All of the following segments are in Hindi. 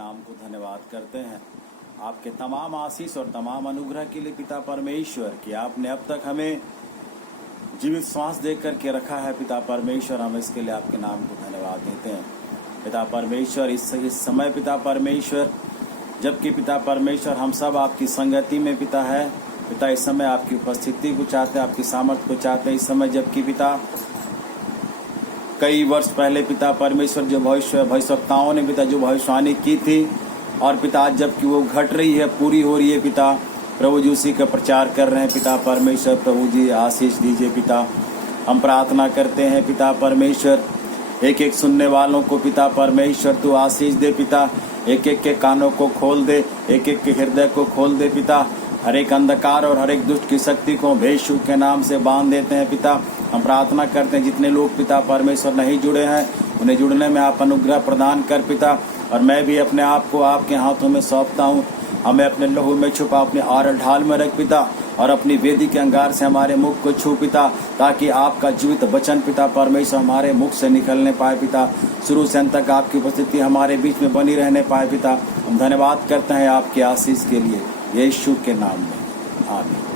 नाम को धन्यवाद करते हैं आपके तमाम आशीष और तमाम अनुग्रह के लिए पिता परमेश्वर कि आपने अब तक हमें जीवित श्वास दे करके रखा है। पिता परमेश्वर, हम इसके लिए आपके नाम को धन्यवाद देते हैं। पिता परमेश्वर, इस समय पिता परमेश्वर, जबकि पिता परमेश्वर हम सब आपकी संगति में पिता है, पिता इस समय आपकी उपस्थिति को चाहते हैं, आपकी सामर्थ्य को चाहते हैं। इस समय जबकि पिता कई वर्ष पहले पिता परमेश्वर जो भविष्यवक्ताओं ने पिता जो भविष्यवाणी की थी और पिता आज जबकि वो घट रही है, पूरी हो रही है, पिता प्रभु जी उसी का प्रचार कर रहे हैं। पिता परमेश्वर, प्रभु जी आशीष दीजिए। पिता हम प्रार्थना करते हैं पिता परमेश्वर, एक एक सुनने वालों को पिता परमेश्वर तू आशीष दे। पिता एक एक के कानों को खोल दे, एक एक के हृदय को खोल दे। पिता हर एक अंधकार और हर एक दुष्ट की शक्ति को यीशु के नाम से बांध देते हैं। पिता हम प्रार्थना करते हैं जितने लोग पिता परमेश्वर नहीं जुड़े हैं उन्हें जुड़ने में आप अनुग्रह प्रदान कर पिता। और मैं भी अपने आप को आपके हाथों में सौंपता हूँ। हमें अपने लहू में छुपा, अपने आड़ ढाल में रख पिता, और अपनी वेदी के अंगार से हमारे मुख को छू पिता, ताकि आपका जीवित वचन पिता परमेश्वर हमारे मुख से निकलने पाए पिता। शुरू से अंत तक आपकी उपस्थिति हमारे बीच में बनी रहने पाए पिता। हम धन्यवाद करते हैं आपके आशीष के लिए, यीशु के नाम में, आमीन।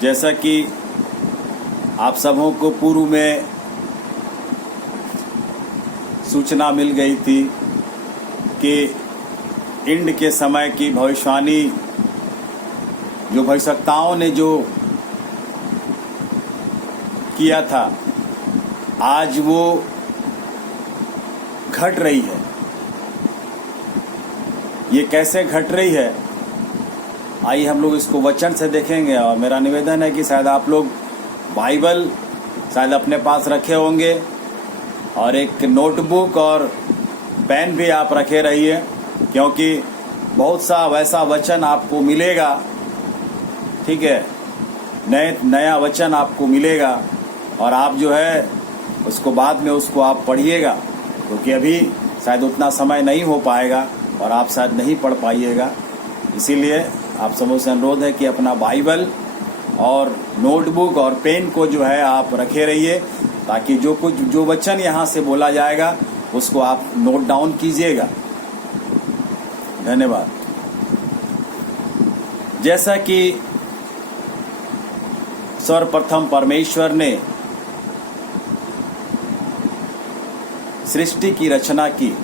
जैसा कि आप सबों को पूर्व में सूचना मिल गई थी कि इंड के समय की भविष्यवाणी जो भविष्यवक्ताओं ने जो किया था, आज वो घट रही है। ये कैसे घट रही है, आइए हम लोग इसको वचन से देखेंगे। और मेरा निवेदन है कि शायद आप लोग बाइबल शायद अपने पास रखे होंगे और एक नोटबुक और पेन भी आप रखे रहिए, क्योंकि बहुत सा वैसा वचन आपको मिलेगा, ठीक है, नया वचन आपको मिलेगा और आप जो है उसको बाद में उसको आप पढ़िएगा, क्योंकि अभी शायद उतना समय नहीं हो पाएगा और आप शायद नहीं पढ़ पाइएगा। इसीलिए आप सबों से अनुरोध है कि अपना बाइबल और नोटबुक और पेन को जो है आप रखे रहिए, ताकि जो वचन यहाँ से बोला जाएगा उसको आप नोट डाउन कीजिएगा। धन्यवाद। जैसा कि सर्वप्रथम परमेश्वर ने सृष्टि की रचना की,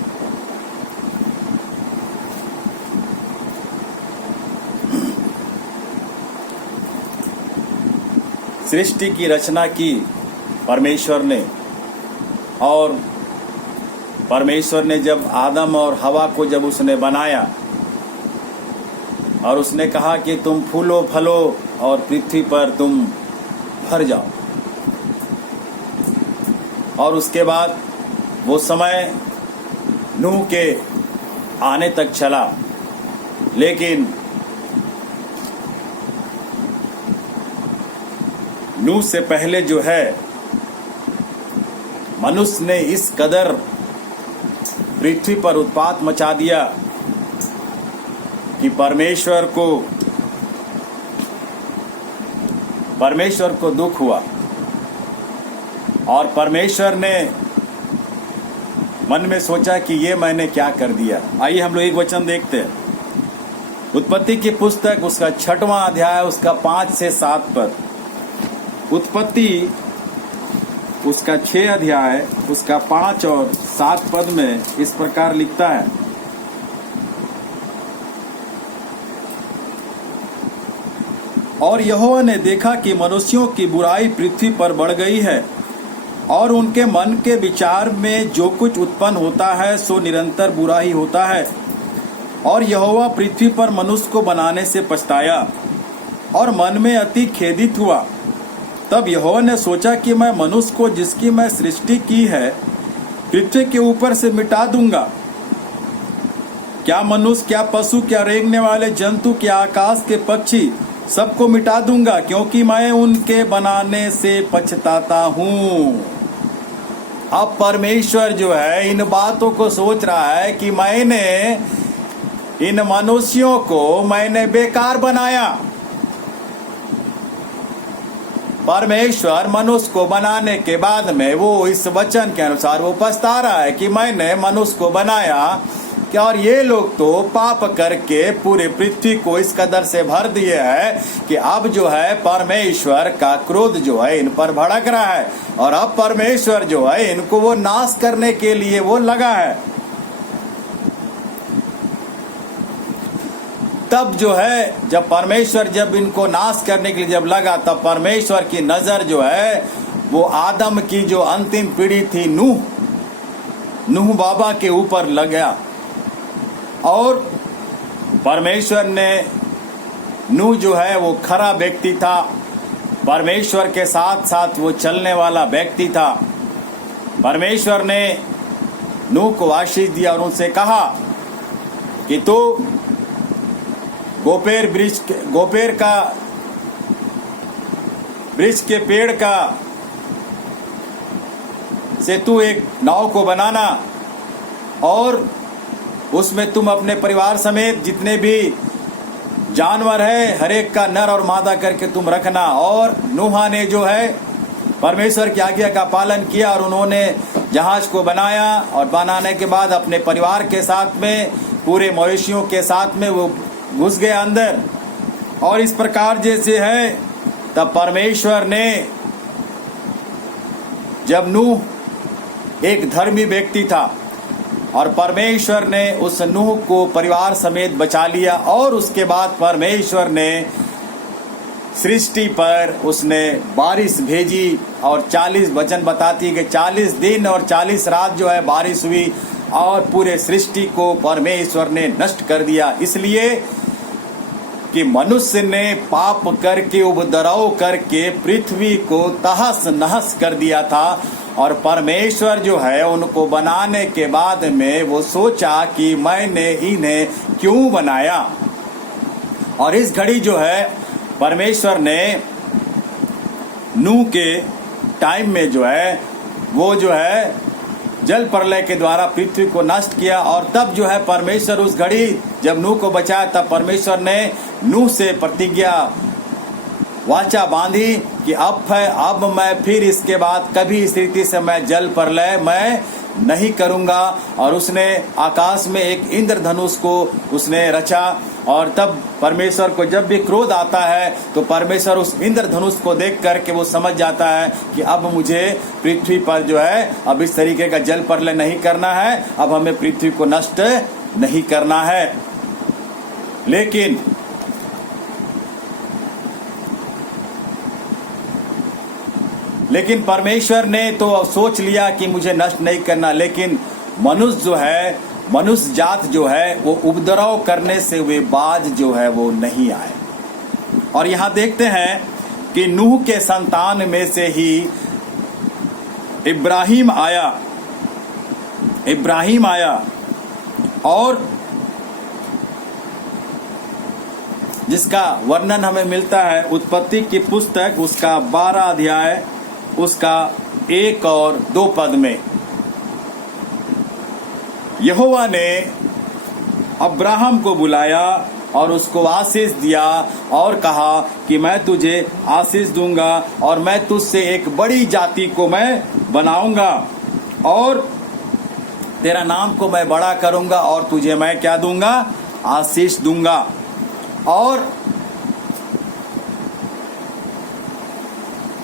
सृष्टि की रचना की परमेश्वर ने, और परमेश्वर ने जब आदम और हवा को जब उसने बनाया और उसने कहा कि तुम फूलो फलो और पृथ्वी पर तुम भर जाओ, और उसके बाद वो समय नूह के आने तक चला, लेकिन नूह से पहले जो है मनुष्य ने इस कदर पृथ्वी पर उत्पात मचा दिया कि परमेश्वर को दुख हुआ, और परमेश्वर ने मन में सोचा कि ये मैंने क्या कर दिया। आइए हम लोग एक वचन देखते हैं। उत्पत्ति की पुस्तक उसका 6वां अध्याय उसका 5 से 7 पद। उत्पत्ति उसका 6 अध्याय उसका 5 और 7 पद में इस प्रकार लिखता है, और यहोवा ने देखा कि मनुष्यों की बुराई पृथ्वी पर बढ़ गई है, और उनके मन के विचार में जो कुछ उत्पन्न होता है सो निरंतर बुरा ही होता है। और यहोवा पृथ्वी पर मनुष्य को बनाने से पछताया और मन में अति खेदित हुआ। तब यहोवा ने सोचा कि मैं मनुष्य को जिसकी मैं सृष्टि की है पृथ्वी के ऊपर से मिटा दूंगा, क्या मनुष्य, क्या पशु, क्या रेंगने वाले जंतु, क्या आकाश के पक्षी, सबको मिटा दूंगा, क्योंकि मैं उनके बनाने से पछताता हूँ। अब परमेश्वर जो है इन बातों को सोच रहा है कि मैंने इन मनुष्यों को मैंने बेकार बनाया, परमेश्वर मनुष्य को बनाने के बाद में वो इस वचन के अनुसार वो पछता रहा है कि मैंने मनुष्य को बनाया कि और ये लोग तो पाप करके पूरे पृथ्वी को इस कदर से भर दिए है कि अब जो है परमेश्वर का क्रोध जो है इन पर भड़क रहा है और अब परमेश्वर जो है इनको वो नाश करने के लिए वो लगा है। तब जो है जब परमेश्वर जब इनको नाश करने के लिए जब लगा तब परमेश्वर की नजर जो है वो आदम की जो अंतिम पीढ़ी थी नूह बाबा के ऊपर लगा और परमेश्वर ने नूह जो है वो खरा व्यक्ति था, परमेश्वर के साथ साथ वो चलने वाला व्यक्ति था। परमेश्वर ने नूह को आशीष दिया और उनसे कहा कि तू गोपेर वृक्ष के पेड़ का से तू एक नाव को बनाना और उसमें तुम अपने परिवार समेत जितने भी जानवर है हर एक का नर और मादा करके तुम रखना। और नूहा ने जो है परमेश्वर की आज्ञा का पालन किया और उन्होंने जहाज को बनाया और बनाने के बाद अपने परिवार के साथ में पूरे मवेशियों के साथ में वो घुस गया अंदर। और इस प्रकार जैसे है तब परमेश्वर ने जब नूह एक धर्मी व्यक्ति था और परमेश्वर ने उस नूह को परिवार समेत बचा लिया और उसके बाद परमेश्वर ने सृष्टि पर उसने बारिश भेजी और 40 वचन बताती कि 40 दिन और 40 रात जो है बारिश हुई और पूरे सृष्टि को परमेश्वर ने नष्ट कर दिया, इसलिए कि मनुष्य ने पाप करके उपद्रव करके पृथ्वी को तहस नहस कर दिया था। और परमेश्वर जो है उनको बनाने के बाद में वो सोचा कि मैंने इन्हें क्यों बनाया। और इस घड़ी जो है परमेश्वर ने नूह के टाइम में जो है वो जो है जल प्रलय के द्वारा पृथ्वी को नष्ट किया। और तब जो है परमेश्वर उस घड़ी जब नूह को बचाया तब परमेश्वर ने नूह से प्रतिज्ञा वाचा बांधी कि अब मैं फिर इसके बाद कभी इस रीति से मैं जल प्रलय मैं नहीं करूंगा। और उसने आकाश में एक इंद्रधनुष को उसने रचा और तब परमेश्वर को जब भी क्रोध आता है तो परमेश्वर उस इंद्रधनुष को देख करके वो समझ जाता है कि अब मुझे पृथ्वी पर जो है अब इस तरीके का जल प्रलय नहीं करना है, अब हमें पृथ्वी को नष्ट नहीं करना है। लेकिन परमेश्वर ने तो सोच लिया कि मुझे नष्ट नहीं करना, लेकिन मनुष्य जो है मनुष्य जात जो है वो उपद्रव करने से वे बाज जो है वो नहीं आए। और यहाँ देखते हैं कि नूह के संतान में से ही इब्राहिम आया और जिसका वर्णन हमें मिलता है उत्पत्ति की पुस्तक उसका 12 अध्याय उसका 1 और 2 पद में। यहोवा ने अब्राहम को बुलाया और उसको आशीष दिया और कहा कि मैं तुझे आशीष दूंगा और मैं तुझसे एक बड़ी जाति को मैं बनाऊंगा और तेरा नाम को मैं बड़ा करूंगा और तुझे मैं क्या दूंगा, आशीष दूंगा।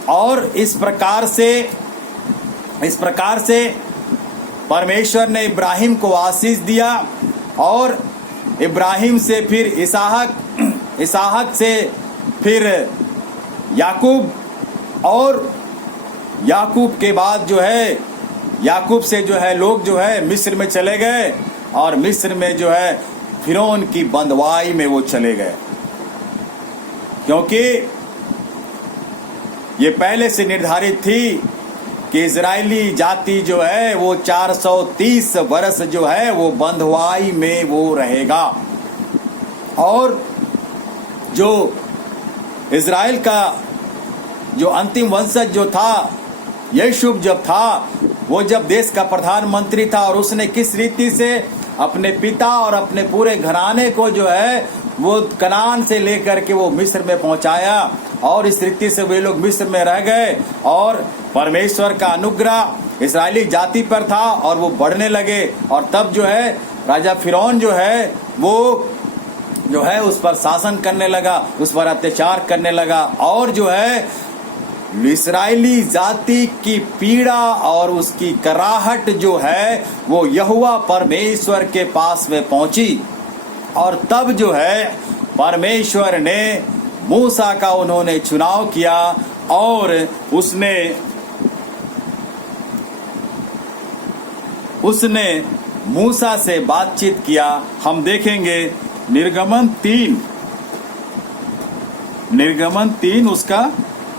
और इस प्रकार से परमेश्वर ने इब्राहिम को आशीष दिया और इब्राहिम से फिर इसहाक से फिर याकूब और याकूब के बाद जो है याकूब से जो है लोग जो है मिस्र में चले गए और मिस्र में जो है फिरौन की बंदवाई में वो चले गए, क्योंकि ये पहले से निर्धारित थी कि इजरायली जाति जो है वो 430 वर्ष जो है वो बंधुआई में वो रहेगा। और जो इजराइल का जो अंतिम वंशज जो था यूसुफ जब था वो जब देश का प्रधानमंत्री था और उसने किस रीति से अपने पिता और अपने पूरे घराने को जो है वो कनान से लेकर के वो मिस्र में पहुंचाया और इस रीति से वे लोग मिस्र में रह गए और परमेश्वर का अनुग्रह इस्राएली जाति पर था और वो बढ़ने लगे। और तब जो है राजा फिरौन जो है वो जो है उस पर शासन करने लगा, उस पर अत्याचार करने लगा और जो है इस्राएली जाति की पीड़ा और उसकी कराहट जो है वो यहोवा परमेश्वर के पास में पहुंची। और तब जो है परमेश्वर ने मूसा का उन्होंने चुनाव किया और उसने मूसा से बातचीत किया। हम देखेंगे निर्गमन 3 उसका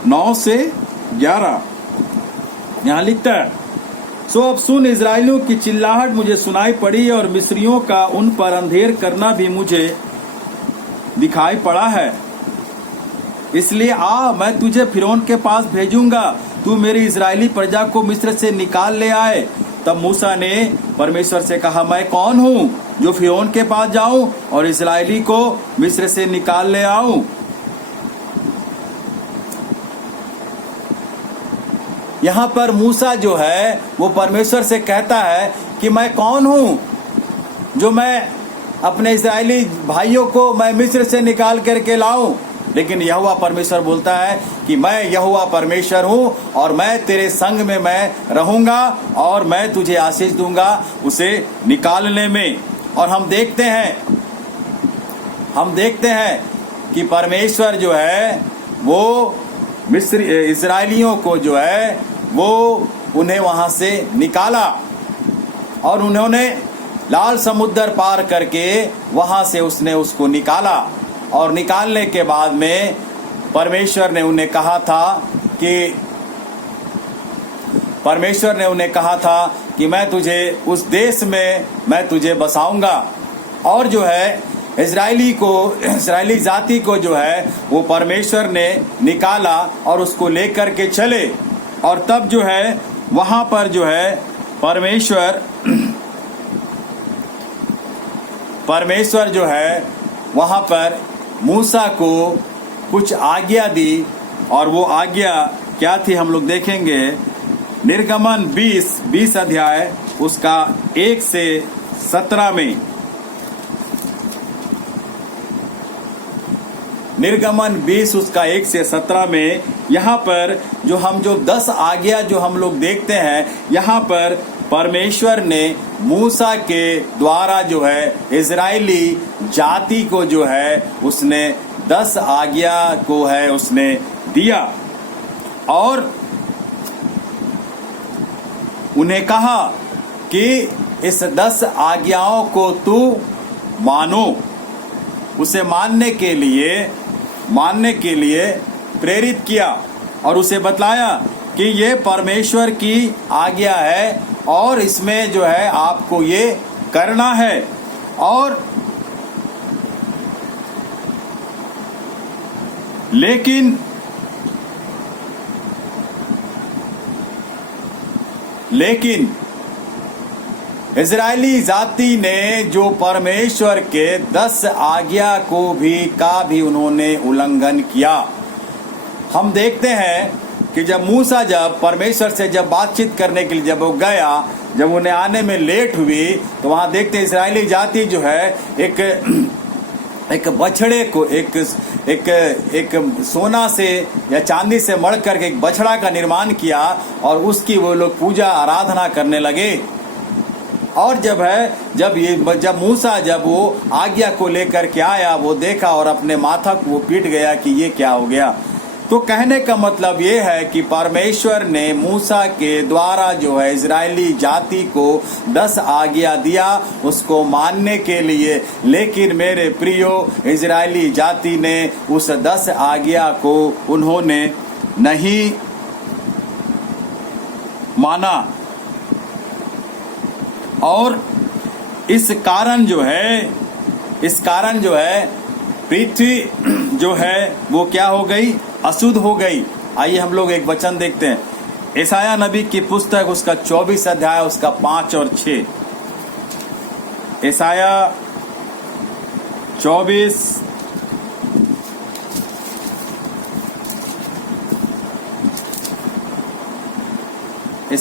9 से 11 यहाँ लिखता है, सो अब सुन, इजराइलियों की चिल्लाहट मुझे सुनाई पड़ी और मिस्रियों का उन पर अंधेर करना भी मुझे दिखाई पड़ा है। इसलिए आ, मैं तुझे फिरौन के पास भेजूंगा, तू मेरी इजरायली प्रजा को मिस्र से निकाल ले आए। तब मूसा ने परमेश्वर से कहा, मैं कौन हूँ जो फिरौन के पास जाऊं और इजरायली को मिस्र से निकाल ले आऊं। यहाँ पर मूसा जो है वो परमेश्वर से कहता है कि मैं कौन हूँ जो मैं अपने इस्राएली भाइयों को मैं मिस्र से निकाल करके लाऊं। लेकिन यहोवा परमेश्वर बोलता है कि मैं यहोवा परमेश्वर हूँ और मैं तेरे संग में मैं रहूंगा और मैं तुझे आशीष दूंगा उसे निकालने में। और हम देखते हैं कि परमेश्वर जो है वो इस्राएलियों को जो है वो उन्हें वहां से निकाला और उन्होंने लाल समुद्र पार करके वहां से उसने उसको निकाला। और निकालने के बाद में परमेश्वर ने उन्हें कहा था कि मैं तुझे उस देश में मैं तुझे बसाऊंगा। और जो है इस्राएली जाति को जो है वो परमेश्वर ने निकाला और उसको लेकर के चले। और तब जो है वहां पर जो है परमेश्वर जो है वहां पर मूसा को कुछ आज्ञा दी। और वो आज्ञा क्या थी हम लोग देखेंगे। निर्गमन 20 अध्याय उसका 1 से 17 में, निर्गमन 20 उसका 1 से 17 में यहाँ पर जो 10 आज्ञा जो हम लोग देखते हैं, यहाँ पर परमेश्वर ने मूसा के द्वारा जो है इजरायली जाति को जो है उसने 10 आज्ञा को है उसने दिया और उन्हें कहा कि इस 10 आज्ञाओं को तू मानो। उसे मानने के लिए प्रेरित किया और उसे बतलाया कि ये परमेश्वर की आज्ञा है और इसमें जो है आपको ये करना है। और लेकिन इजरायली जाति ने जो परमेश्वर के 10 आज्ञा का भी उन्होंने उल्लंघन किया। हम देखते हैं कि जब मूसा जब परमेश्वर से जब बातचीत करने के लिए जब वो गया, जब उन्हें आने में लेट हुई, तो वहां देखते हैं इजरायली जाति जो है एक बछड़े को एक सोना से या चांदी से मढ़ करके एक बछड़ा का निर्माण किया और उसकी वो लोग पूजा आराधना करने लगे। और जब मूसा जब वो आज्ञा को लेकर के आया, वो देखा और अपने माथा को वो पीट गया कि ये क्या हो गया। तो कहने का मतलब ये है कि परमेश्वर ने मूसा के द्वारा जो है इजरायली जाति को 10 आज्ञा दिया उसको मानने के लिए, लेकिन मेरे प्रियो इजरायली जाति ने उस 10 आज्ञा को उन्होंने नहीं माना। और इस कारण जो है पृथ्वी जो है वो क्या हो गई, अशुद्ध हो गई। आइए हम लोग एक वचन देखते हैं, यशायाह नबी की पुस्तक उसका 24 अध्याय उसका 5 और 6। यशायाह 24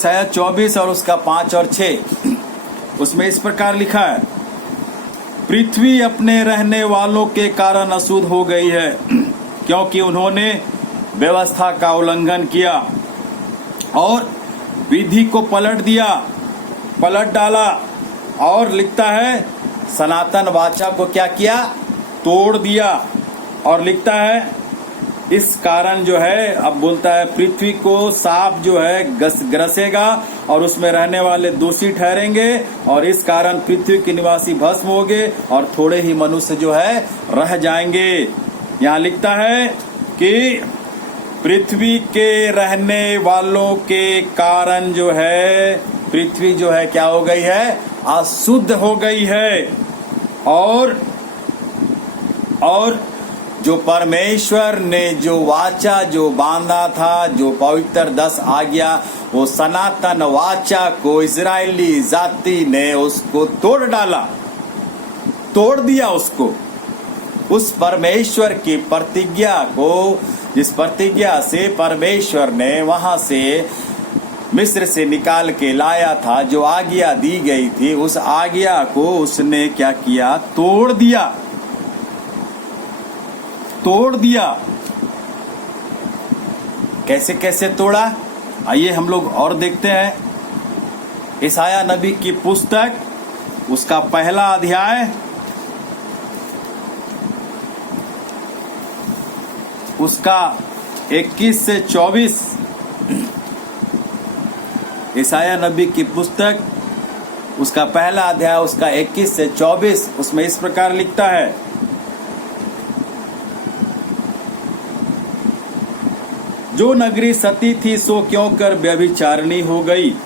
ईसाया 24 और उसका 5 और 6, उसमें इस प्रकार लिखा है, पृथ्वी अपने रहने वालों के कारण अशुद्ध हो गई है, क्योंकि उन्होंने व्यवस्था का उल्लंघन किया और विधि को पलट डाला। और लिखता है सनातन वाचा को क्या किया, तोड़ दिया। और लिखता है इस कारण जो है, अब बोलता है पृथ्वी को सांप जो है ग्रसेगा और उसमें रहने वाले दोषी ठहरेंगे, और इस कारण पृथ्वी के निवासी भस्म होंगे और थोड़े ही मनुष्य जो है रह जाएंगे। यहाँ लिखता है कि पृथ्वी के रहने वालों के कारण जो है पृथ्वी जो है क्या हो गई है, अशुद्ध हो गई है। और जो परमेश्वर ने जो वाचा जो बांधा था, जो पवित्र 10 आज्ञा, वो सनातन वाचा को इजरायली जाति ने उसको तोड़ डाला, तोड़ दिया उसको। उस परमेश्वर की प्रतिज्ञा को, जिस प्रतिज्ञा से परमेश्वर ने वहां से मिस्र से निकाल के लाया था, जो आज्ञा दी गई थी, उस आज्ञा को उसने क्या किया, तोड़ दिया। कैसे कैसे तोड़ा, आइए हम लोग और देखते हैं। ईसाया नबी की पुस्तक, उसका पहला अध्याय, उसका 21 से 24। ईसाया नबी की पुस्तक, उसका पहला अध्याय, उसका 21 से 24, उसमें इस प्रकार लिखता है, जो नगरी सती थी सो क्यों कर व्यभिचारिणी हो गई,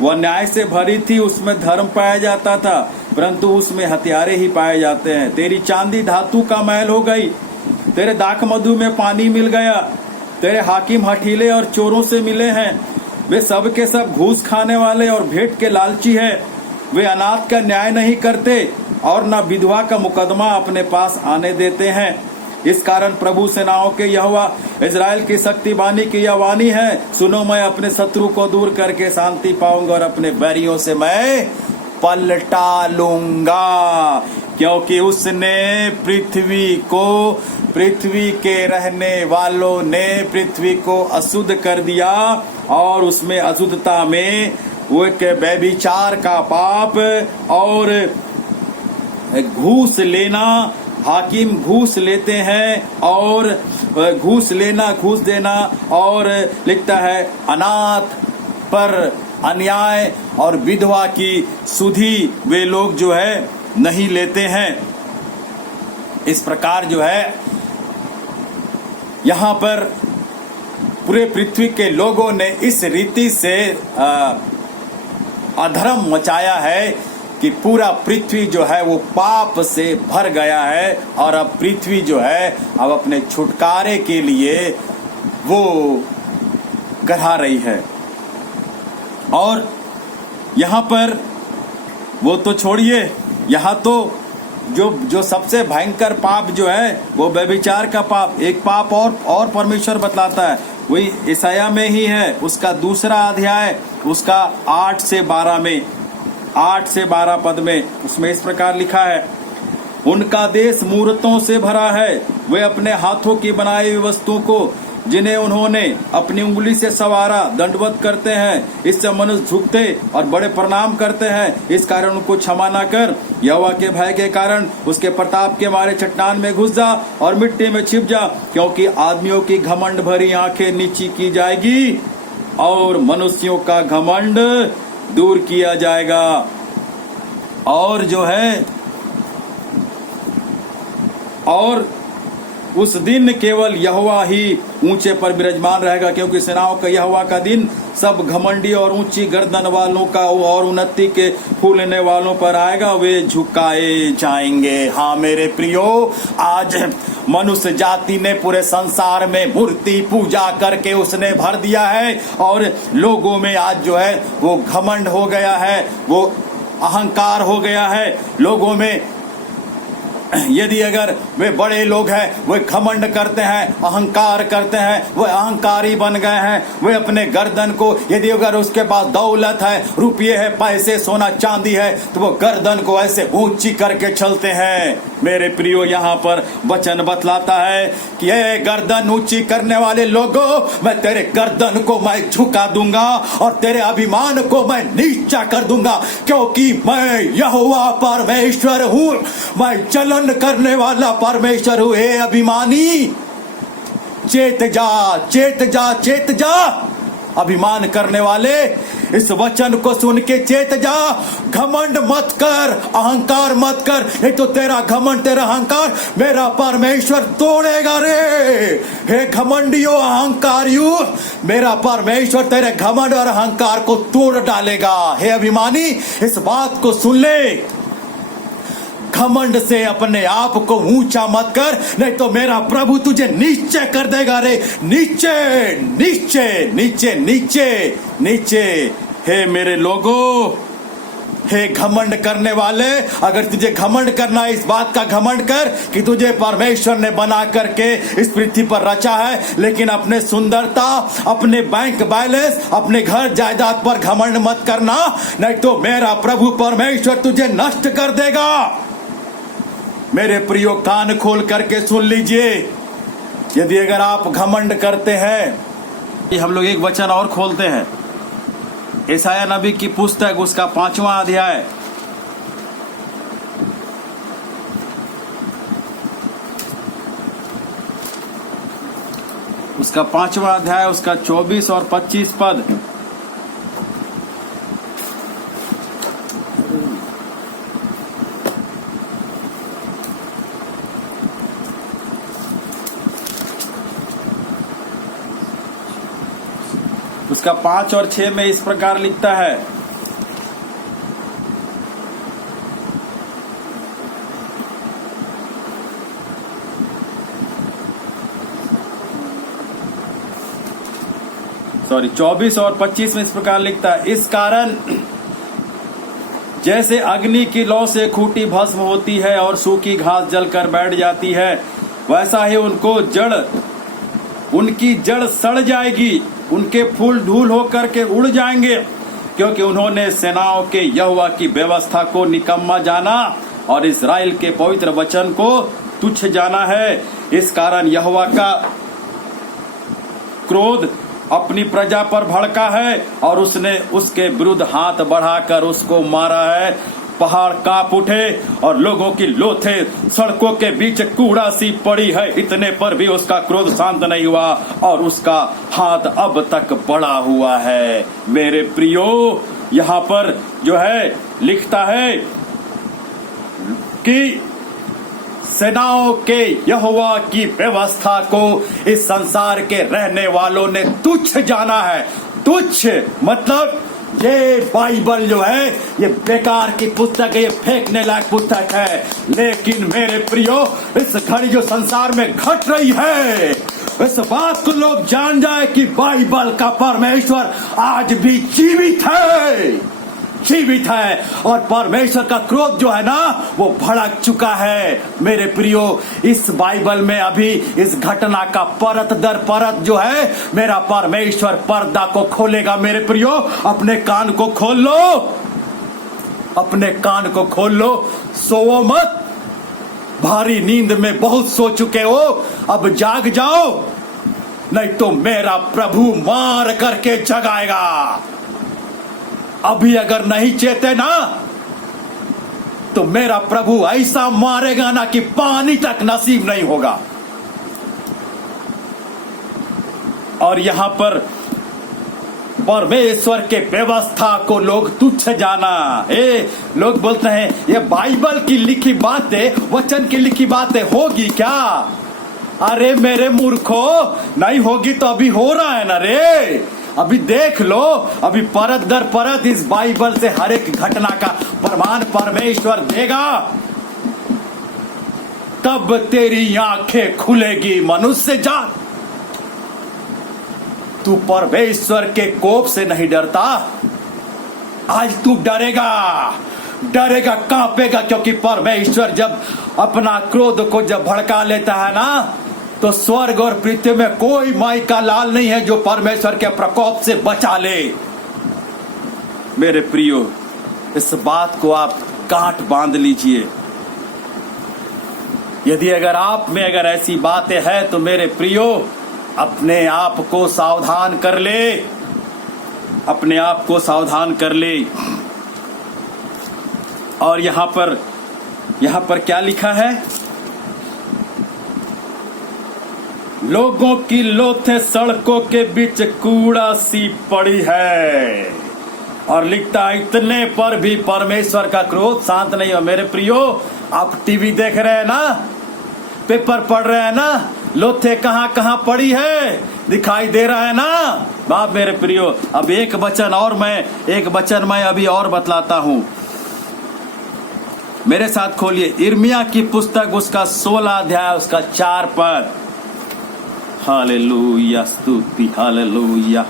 वह न्याय से भरी थी, उसमें धर्म पाया जाता था, परंतु उसमें हत्यारे ही पाए जाते हैं। तेरी चांदी धातु का मैल हो गई, तेरे दाख मधु में पानी मिल गया, तेरे हाकिम हठीले और चोरों से मिले हैं, वे सब के सब घूस खाने वाले और भेंट के लालची है। वे अनाथ का न्याय नहीं करते और न विधवा का मुकदमा अपने पास आने देते हैं। इस कारण प्रभु सेनाओं के यहोवा, इजराइल की शक्ति बानी की यह वाणी है, सुनो मैं अपने शत्रु को दूर करके शांति पाऊंगा और अपने बैरियों से मैं पलटा लूंगा, क्योंकि उसने पृथ्वी के रहने वालों ने पृथ्वी को अशुद्ध कर दिया, और उसमें अशुद्धता में वो एक व्यभिचार का पाप और घूस लेना, हाकिम घूस लेते हैं और घूस लेना, घूस देना, और लिखता है अनाथ पर अन्याय और विधवा की सुधि वे लोग जो है नहीं लेते हैं। इस प्रकार जो है यहाँ पर पूरे पृथ्वी के लोगों ने इस रीति से अधर्म मचाया है कि पूरा पृथ्वी जो है वो पाप से भर गया है, और अब पृथ्वी जो है अब अपने छुटकारे के लिए वो करा रही है। और यहाँ पर वो तो छोड़िए, यहाँ तो जो सबसे भयंकर पाप जो है वो व्यभिचार का पाप, एक पाप और परमेश्वर बतलाता है, वही ईसाया में ही है, उसका दूसरा अध्याय, उसका 8 से 12 पद में, उसमें इस प्रकार लिखा है, उनका देश मूर्तों से भरा है, वे अपने हाथों की बनाई हुई वस्तुओं को जिन्हें उन्होंने अपनी उंगली से सवारा दंडवत करते हैं, इससे मनुष्य झुकते और बड़े प्रणाम करते हैं। इस कारण उनको क्षमा न कर, यहोवा के भय के कारण उसके प्रताप के मारे चट्टान में घुस जा और मिट्टी में छिप जा, क्योंकि आदमियों की घमंड भरी आंखें नीची की जाएगी और मनुष्यों का घमंड दूर किया जाएगा। और जो है, और उस दिन केवल यहोवा ही ऊंचे पर विराजमान रहेगा, क्योंकि सेनाओं का यहोवा का दिन सब घमंडी और ऊंची गर्दन वालों का और उन्नति के फूलने वालों पर आएगा, वे झुकाए जाएंगे। हाँ मेरे प्रियो, आज मनुष्य जाति ने पूरे संसार में मूर्ति पूजा करके उसने भर दिया है, और लोगों में आज जो है वो घमंड हो गया है, वो अहंकार हो गया है, लोगों में यदि अगर वे बड़े लोग हैं, वे घमंड करते हैं, अहंकार करते हैं, वे अहंकारी बन गए हैं, वे अपने गर्दन को, यदि अगर उसके पास दौलत है, रुपये है, पैसे, सोना चांदी है, तो वो गर्दन को ऐसे ऊंची करके चलते हैं। मेरे प्रियो, यहाँ पर वचन बतलाता है कि ये गर्दन ऊंची करने वाले लोगों, मैं तेरे गर्दन को मैं झुका दूंगा और तेरे अभिमान को मैं नीचा कर दूंगा, क्योंकि मैं यहोवा परमेश्वर हूँ, मैं चलन करने वाला परमेश्वर हूँ। हे अभिमानी, चेत जा, चेत जा, चेत जा। अभिमान करने वाले, इस वचन को सुन के चेत जा। घमंड मत कर, अहंकार मत कर, नहीं तो तेरा घमंड, तेरा अहंकार मेरा परमेश्वर तोड़ेगा रे। हे घमंडियों, अहंकारियों, मेरा परमेश्वर तेरे घमंड और अहंकार को तोड़ डालेगा। हे अभिमानी, इस बात को सुन ले। घमंड से अपने आप को ऊंचा मत कर, नहीं तो मेरा प्रभु तुझे नीचे कर देगा रे। नीचे, नीचे, नीचे, नीचे, नीचे। हे मेरे लोगों, हे घमंड करने वाले, अगर तुझे घमंड करना है, इस बात का घमंड कर कि तुझे परमेश्वर ने बना करके इस पृथ्वी पर रचा है, लेकिन अपने सुंदरता, अपने बैंक बैलेंस, अपने घर जायदाद पर घमंड मत करना, नहीं तो मेरा प्रभु परमेश्वर तुझे नष्ट कर देगा। मेरे प्रियो, कान खोल करके सुन लीजिए। यदि अगर आप घमंड करते हैं, हम लोग एक वचन और खोलते हैं, यशायाह नबी की पुस्तक, उसका 5वां अध्याय, उसका 5वां अध्याय, उसका 24 और 25 पद। उसका 5 और 6 में इस प्रकार लिखता है, सॉरी 24 और 25 में इस प्रकार लिखता है, इस कारण जैसे अग्नि की लौ से खूंटी भस्म होती है और सूखी घास जलकर बैठ जाती है, वैसा ही उनकी जड़ सड़ जाएगी, उनके फूल धूल होकर के उड़ जाएंगे, क्योंकि उन्होंने सेनाओं के यहोवा की व्यवस्था को निकम्मा जाना और इस्राएल के पवित्र वचन को तुच्छ जाना है। इस कारण यहोवा का क्रोध अपनी प्रजा पर भड़का है और उसने उसके विरुद्ध हाथ बढ़ाकर उसको मारा है। पहाड़ कांप उठे और लोगों की लोथे सड़कों के बीच कूड़ा सी पड़ी है, इतने पर भी उसका क्रोध शांत नहीं हुआ और उसका हाथ अब तक बढ़ा हुआ है। मेरे प्रियो, यहाँ पर जो है लिखता है कि सेनाओं के यहोवा की व्यवस्था को इस संसार के रहने वालों ने तुच्छ जाना है। तुच्छ मतलब ये बाइबल जो है ये बेकार की पुस्तक है, ये फेंकने लायक पुस्तक है। लेकिन मेरे प्रियो, इस घड़ी जो संसार में घट रही है, इस बात को लोग जान जाए कि बाइबल का परमेश्वर आज भी जीवित है, जीवित है, और परमेश्वर का क्रोध जो है ना वो भड़क चुका है। मेरे प्रियो, इस बाइबल में अभी इस घटना का परत दर परत जो है मेरा परमेश्वर पर्दा को खोलेगा। मेरे प्रियो, अपने कान को खोल लो, अपने कान को खोल लो, सोओ मत। भारी नींद में बहुत सो चुके हो, अब जाग जाओ, नहीं तो मेरा प्रभु मार करके जगाएगा। अभी अगर नहीं चेते ना तो मेरा प्रभु ऐसा मारेगा ना कि पानी तक नसीब नहीं होगा। और यहां पर परमेश्वर के व्यवस्था को लोग तुच्छ जाना। लोग बोलते हैं ये बाइबल की लिखी बातें, वचन की लिखी बातें होगी क्या? अरे मेरे मूर्खो, नहीं होगी तो अभी हो रहा है ना रे। अभी देख लो, अभी परत दर परत इस बाइबल से हर एक घटना का प्रमाण परमेश्वर देगा, तब तेरी आंखें खुलेगी मनुष्य जात। तू परमेश्वर के कोप से नहीं डरता, आज तू डरेगा। डरेगा, कांपेगा, क्योंकि परमेश्वर जब अपना क्रोध को जब भड़का लेता है ना, तो स्वर्ग और पृथ्वी में कोई माई का लाल नहीं है जो परमेश्वर के प्रकोप से बचा ले। मेरे प्रियो, इस बात को आप गांठ बांध लीजिए। यदि अगर आप में अगर ऐसी बातें हैं तो मेरे प्रियो, अपने आप को सावधान कर ले, अपने आप को सावधान कर ले। और यहां पर क्या लिखा है? लोगों की लोथें सड़कों के बीच कूड़ा सी पड़ी है। और लिखता है, इतने पर भी परमेश्वर का क्रोध शांत नहीं हो। मेरे प्रियो, आप टीवी देख रहे हैं ना, पेपर पढ़ रहे हैं ना, लोथे कहां कहां पड़ी है, दिखाई दे रहा है ना बाप। मेरे प्रियो, अब एक वचन मैं अभी और बतलाता हूं। मेरे साथ खोलिए यिर्मयाह की पुस्तक, उसका 16 अध्याय, उसका 4 पद। हालेलुया, स्तुति, hallelujah,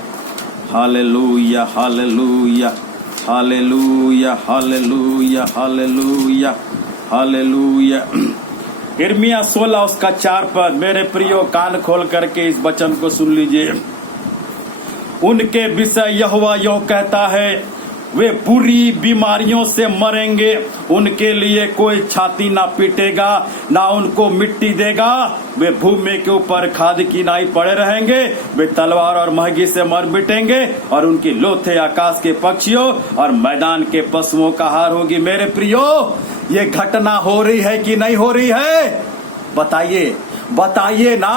hallelujah, hallelujah, hallelujah, hallelujah, hallelujah, hallelujah. यिर्मयाह 16 उसका 4 पद। मेरे प्रियो, कान खोल करके इस वचन को सुन लीजिए। उनके विषय यहोवा यूं कहता है, वे बुरी बीमारियों से मरेंगे, उनके लिए कोई छाती ना पीटेगा, ना उनको मिट्टी देगा। वे भूमि के ऊपर खाद की नाई पड़े रहेंगे, वे तलवार और महगी से मर मिटेंगे, और उनकी लोथे आकाश के पक्षियों और मैदान के पशुओं का हार होगी। मेरे प्रियो, ये घटना हो रही है कि नहीं हो रही है? बताइए ना।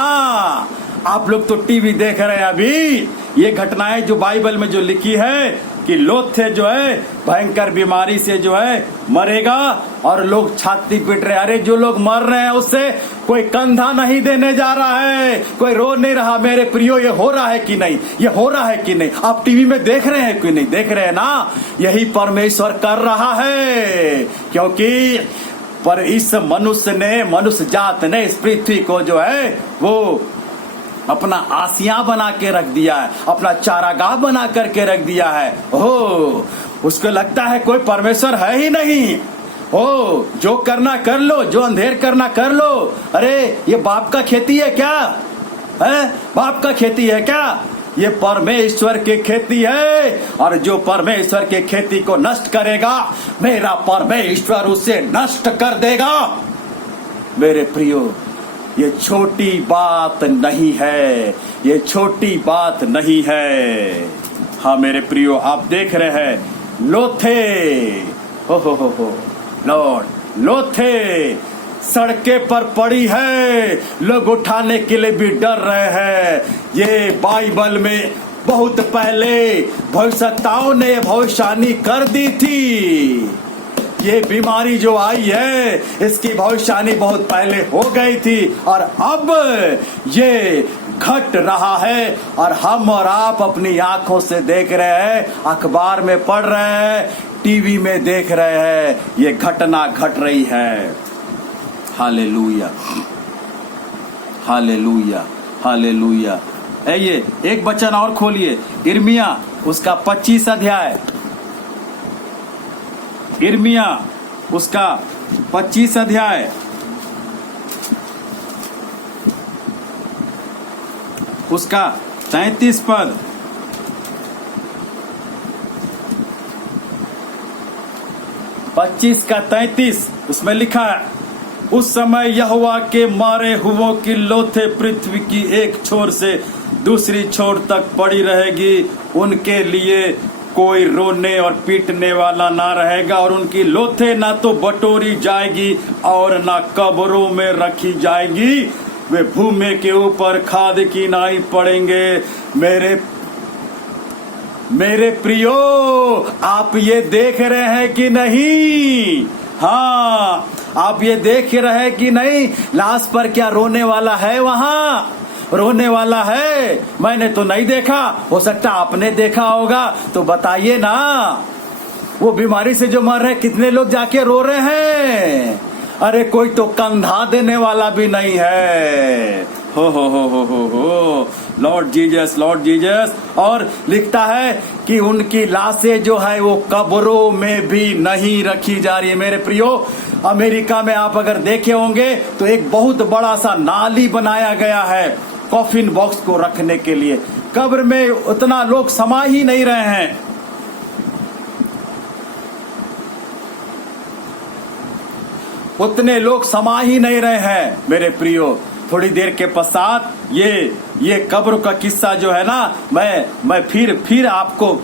आप लोग तो टीवी देख रहे हैं अभी। ये घटनाएं जो बाइबल में जो लिखी है कि लोथे जो है भयंकर बीमारी से जो है मरेगा, और लोग छाती पीट रहे। अरे जो लोग मर रहे हैं उससे कोई कंधा नहीं देने जा रहा है, कोई रो नहीं रहा। मेरे प्रियो, ये हो रहा है कि नहीं? ये हो रहा है कि नहीं? आप टीवी में देख रहे हैं कि नहीं देख रहे हैं ना? यही परमेश्वर कर रहा है, क्योंकि पर इस मनुष्य जात ने इस पृथ्वी को जो है वो अपना आसिया बना के रख दिया है, अपना चारागाह बना करके रख दिया है। हो, उसको लगता है कोई परमेश्वर है ही नहीं। हो, जो करना कर लो, जो अंधेर करना कर लो। अरे ये बाप का खेती है क्या? है बाप का खेती है क्या? ये परमेश्वर की खेती है, और जो परमेश्वर की खेती को नष्ट करेगा, मेरा परमेश्वर उसे नष्ट कर देगा। मेरे प्रियो, ये छोटी बात नहीं है, ये छोटी बात नहीं है। हाँ मेरे प्रियो, आप देख रहे हैं लोथे, हो लॉर्ड, लोथे सड़कें पर पड़ी है, लोग उठाने के लिए भी डर रहे हैं। ये बाइबल में बहुत पहले भविष्यताओं ने भविष्यवाणी कर दी थी। ये बीमारी जो आई है, इसकी भविष्यवाणी बहुत पहले हो गई थी, और अब ये घट रहा है, और हम और आप अपनी आंखों से देख रहे हैं, अखबार में पढ़ रहे हैं, टीवी में देख रहे हैं, ये घटना घट रही है। Hallelujah, hallelujah, hallelujah. ये एक वचन और खोलिए, यिर्मयाह उसका 25 अध्याय, यिर्मयाह उसका 25 अध्याय, उसका 33 पद। 25 का 33, उसमें लिखा है, उस समय यहोवा के मारे हुओं की लोथे पृथ्वी की एक छोर से दूसरी छोर तक पड़ी रहेगी, उनके लिए कोई रोने और पीटने वाला ना रहेगा, और उनकी लोथे ना तो बटोरी जाएगी और ना कब्रों में रखी जाएगी, वे भूमि के ऊपर खाद की नाई पड़ेंगे। मेरे प्रियो, आप ये देख रहे हैं कि नहीं? हाँ, आप ये देख रहे हैं कि नहीं? लाश पर क्या रोने वाला है? वहां रोने वाला है? मैंने तो नहीं देखा, हो सकता आपने देखा होगा, तो बताइए ना। वो बीमारी से जो मर रहे, कितने लोग जाके रो रहे हैं? अरे कोई तो कंधा देने वाला भी नहीं है। हो लॉर्ड जीसस, लॉर्ड जीसस। और लिखता है कि उनकी लाशें जो है वो कब्रों में भी नहीं रखी जा रही है। मेरे प्रियो, अमेरिका में आप अगर देखे होंगे तो एक बहुत बड़ा सा नाली बनाया गया है कॉफिन बॉक्स को रखने के लिए। कब्र में उतना लोग समा ही नहीं रहे हैं। उतने लोग समा ही नहीं रहे हैं मेरे प्रियो। थोड़ी देर के पश्चात ये कब्र का किस्सा जो है ना, मैं फिर आपको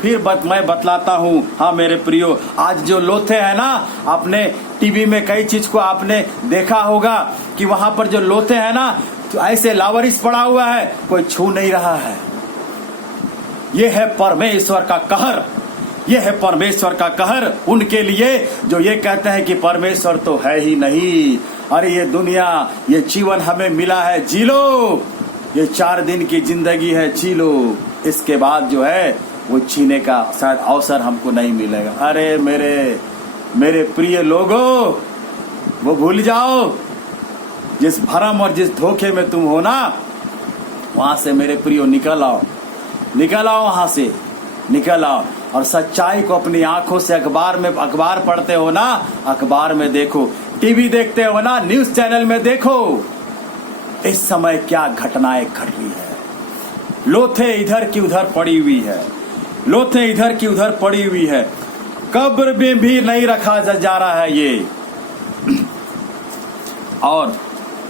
मैं बतलाता हूँ। हाँ मेरे प्रियो, आज जो लोथे है ना, आपने टीवी में कई चीज को आपने देखा होगा कि वहां पर जो लोथे है ना, तो ऐसे लावारिस पड़ा हुआ है, कोई छू नहीं रहा है। ये है परमेश्वर का कहर, ये है परमेश्वर का कहर उनके लिए जो ये कहते हैं कि परमेश्वर तो है ही नहीं। अरे ये दुनिया, ये जीवन हमें मिला है, जी लो। ये 4 दिन की जिंदगी है, जी लो। इसके बाद जो है वो जीने का शायद अवसर हमको नहीं मिलेगा। अरे मेरे प्रिय लोगों, वो भूल जाओ जिस भरम और जिस धोखे में तुम हो ना, वहां से मेरे प्रियो निकल आओ वहां से, निकल आओ। और सच्चाई को अपनी आंखों से अखबार पढ़ते हो ना, अखबार में देखो, टीवी देखते हो ना, न्यूज चैनल में देखो इस समय क्या घटनाएं घट रही है। लोथे इधर की उधर पड़ी हुई है, लोथे इधर की उधर पड़ी हुई है। कब्र में भी नहीं रखा जा रहा है ये। और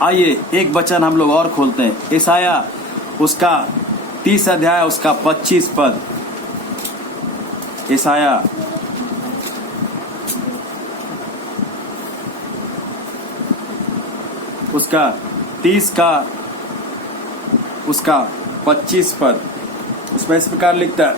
आइए एक वचन हम लोग और खोलते हैं, यशायाह उसका 30 अध्याय उसका 25 पद। यशायाह उसका 30 का उसका 25 पद, उसमें इस प्रकार लिखता है,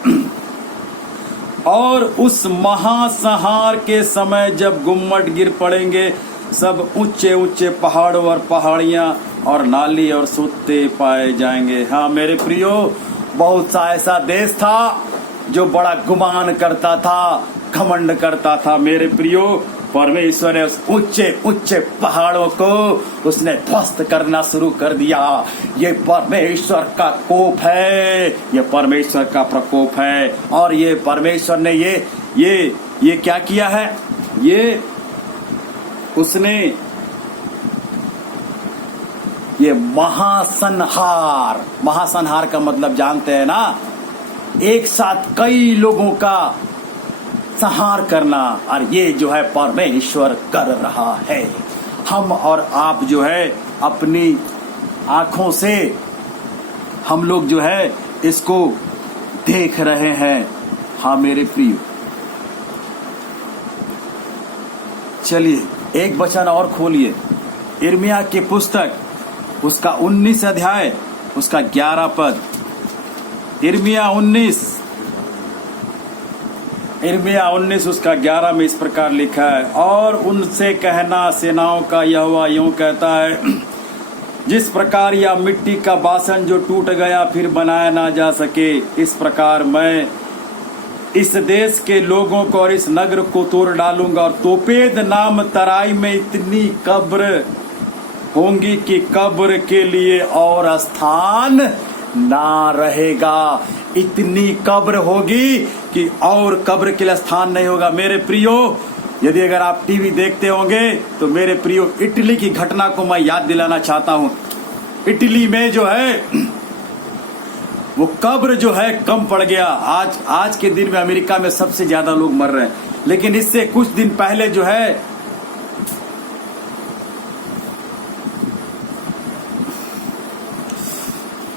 और उस महासंहार के समय जब गुम्मट गिर पड़ेंगे, सब ऊंचे ऊंचे पहाड़ों और पहाड़ियां और नाली और सोते पाए जाएंगे। हाँ मेरे प्रियो, बहुत सा ऐसा देश था जो बड़ा गुमान करता था, घमंड करता था। मेरे प्रियो, परमेश्वर ने उस ऊंचे ऊंचे पहाड़ों को उसने ध्वस्त करना शुरू कर दिया। ये परमेश्वर का कोप है, ये परमेश्वर का प्रकोप है। और ये परमेश्वर ने ये क्या किया है, ये उसने ये महासंहार का मतलब जानते हैं ना, एक साथ कई लोगों का संहार करना। और ये जो है परमेश्वर कर रहा है। हम और आप जो है अपनी आंखों से हम लोग जो है इसको देख रहे हैं। हाँ मेरे प्रिय, चलिए एक वचन और खोलिए, यिर्मयाह की पुस्तक उसका 19 अध्याय उसका 11 पद। यिर्मयाह 19 उसका 11 में इस प्रकार लिखा है, और उनसे कहना, सेनाओं का यहोवा यूं कहता है, जिस प्रकार यह मिट्टी का बासन जो टूट गया फिर बनाया ना जा सके, इस प्रकार मैं इस देश के लोगों को और इस नगर को तोड़ डालूंगा। और तोपेद नाम तराई में इतनी कब्र होंगी कि कब्र के लिए और स्थान ना रहेगा। इतनी कब्र होगी कि और कब्र के लिए स्थान नहीं होगा। मेरे प्रियो, यदि अगर आप टीवी देखते होंगे तो मेरे प्रियो, इटली की घटना को मैं याद दिलाना चाहता हूँ। इटली में जो है वो कब्र जो है कम पड़ गया। आज के दिन में अमेरिका में सबसे ज्यादा लोग मर रहे हैं, लेकिन इससे कुछ दिन पहले जो है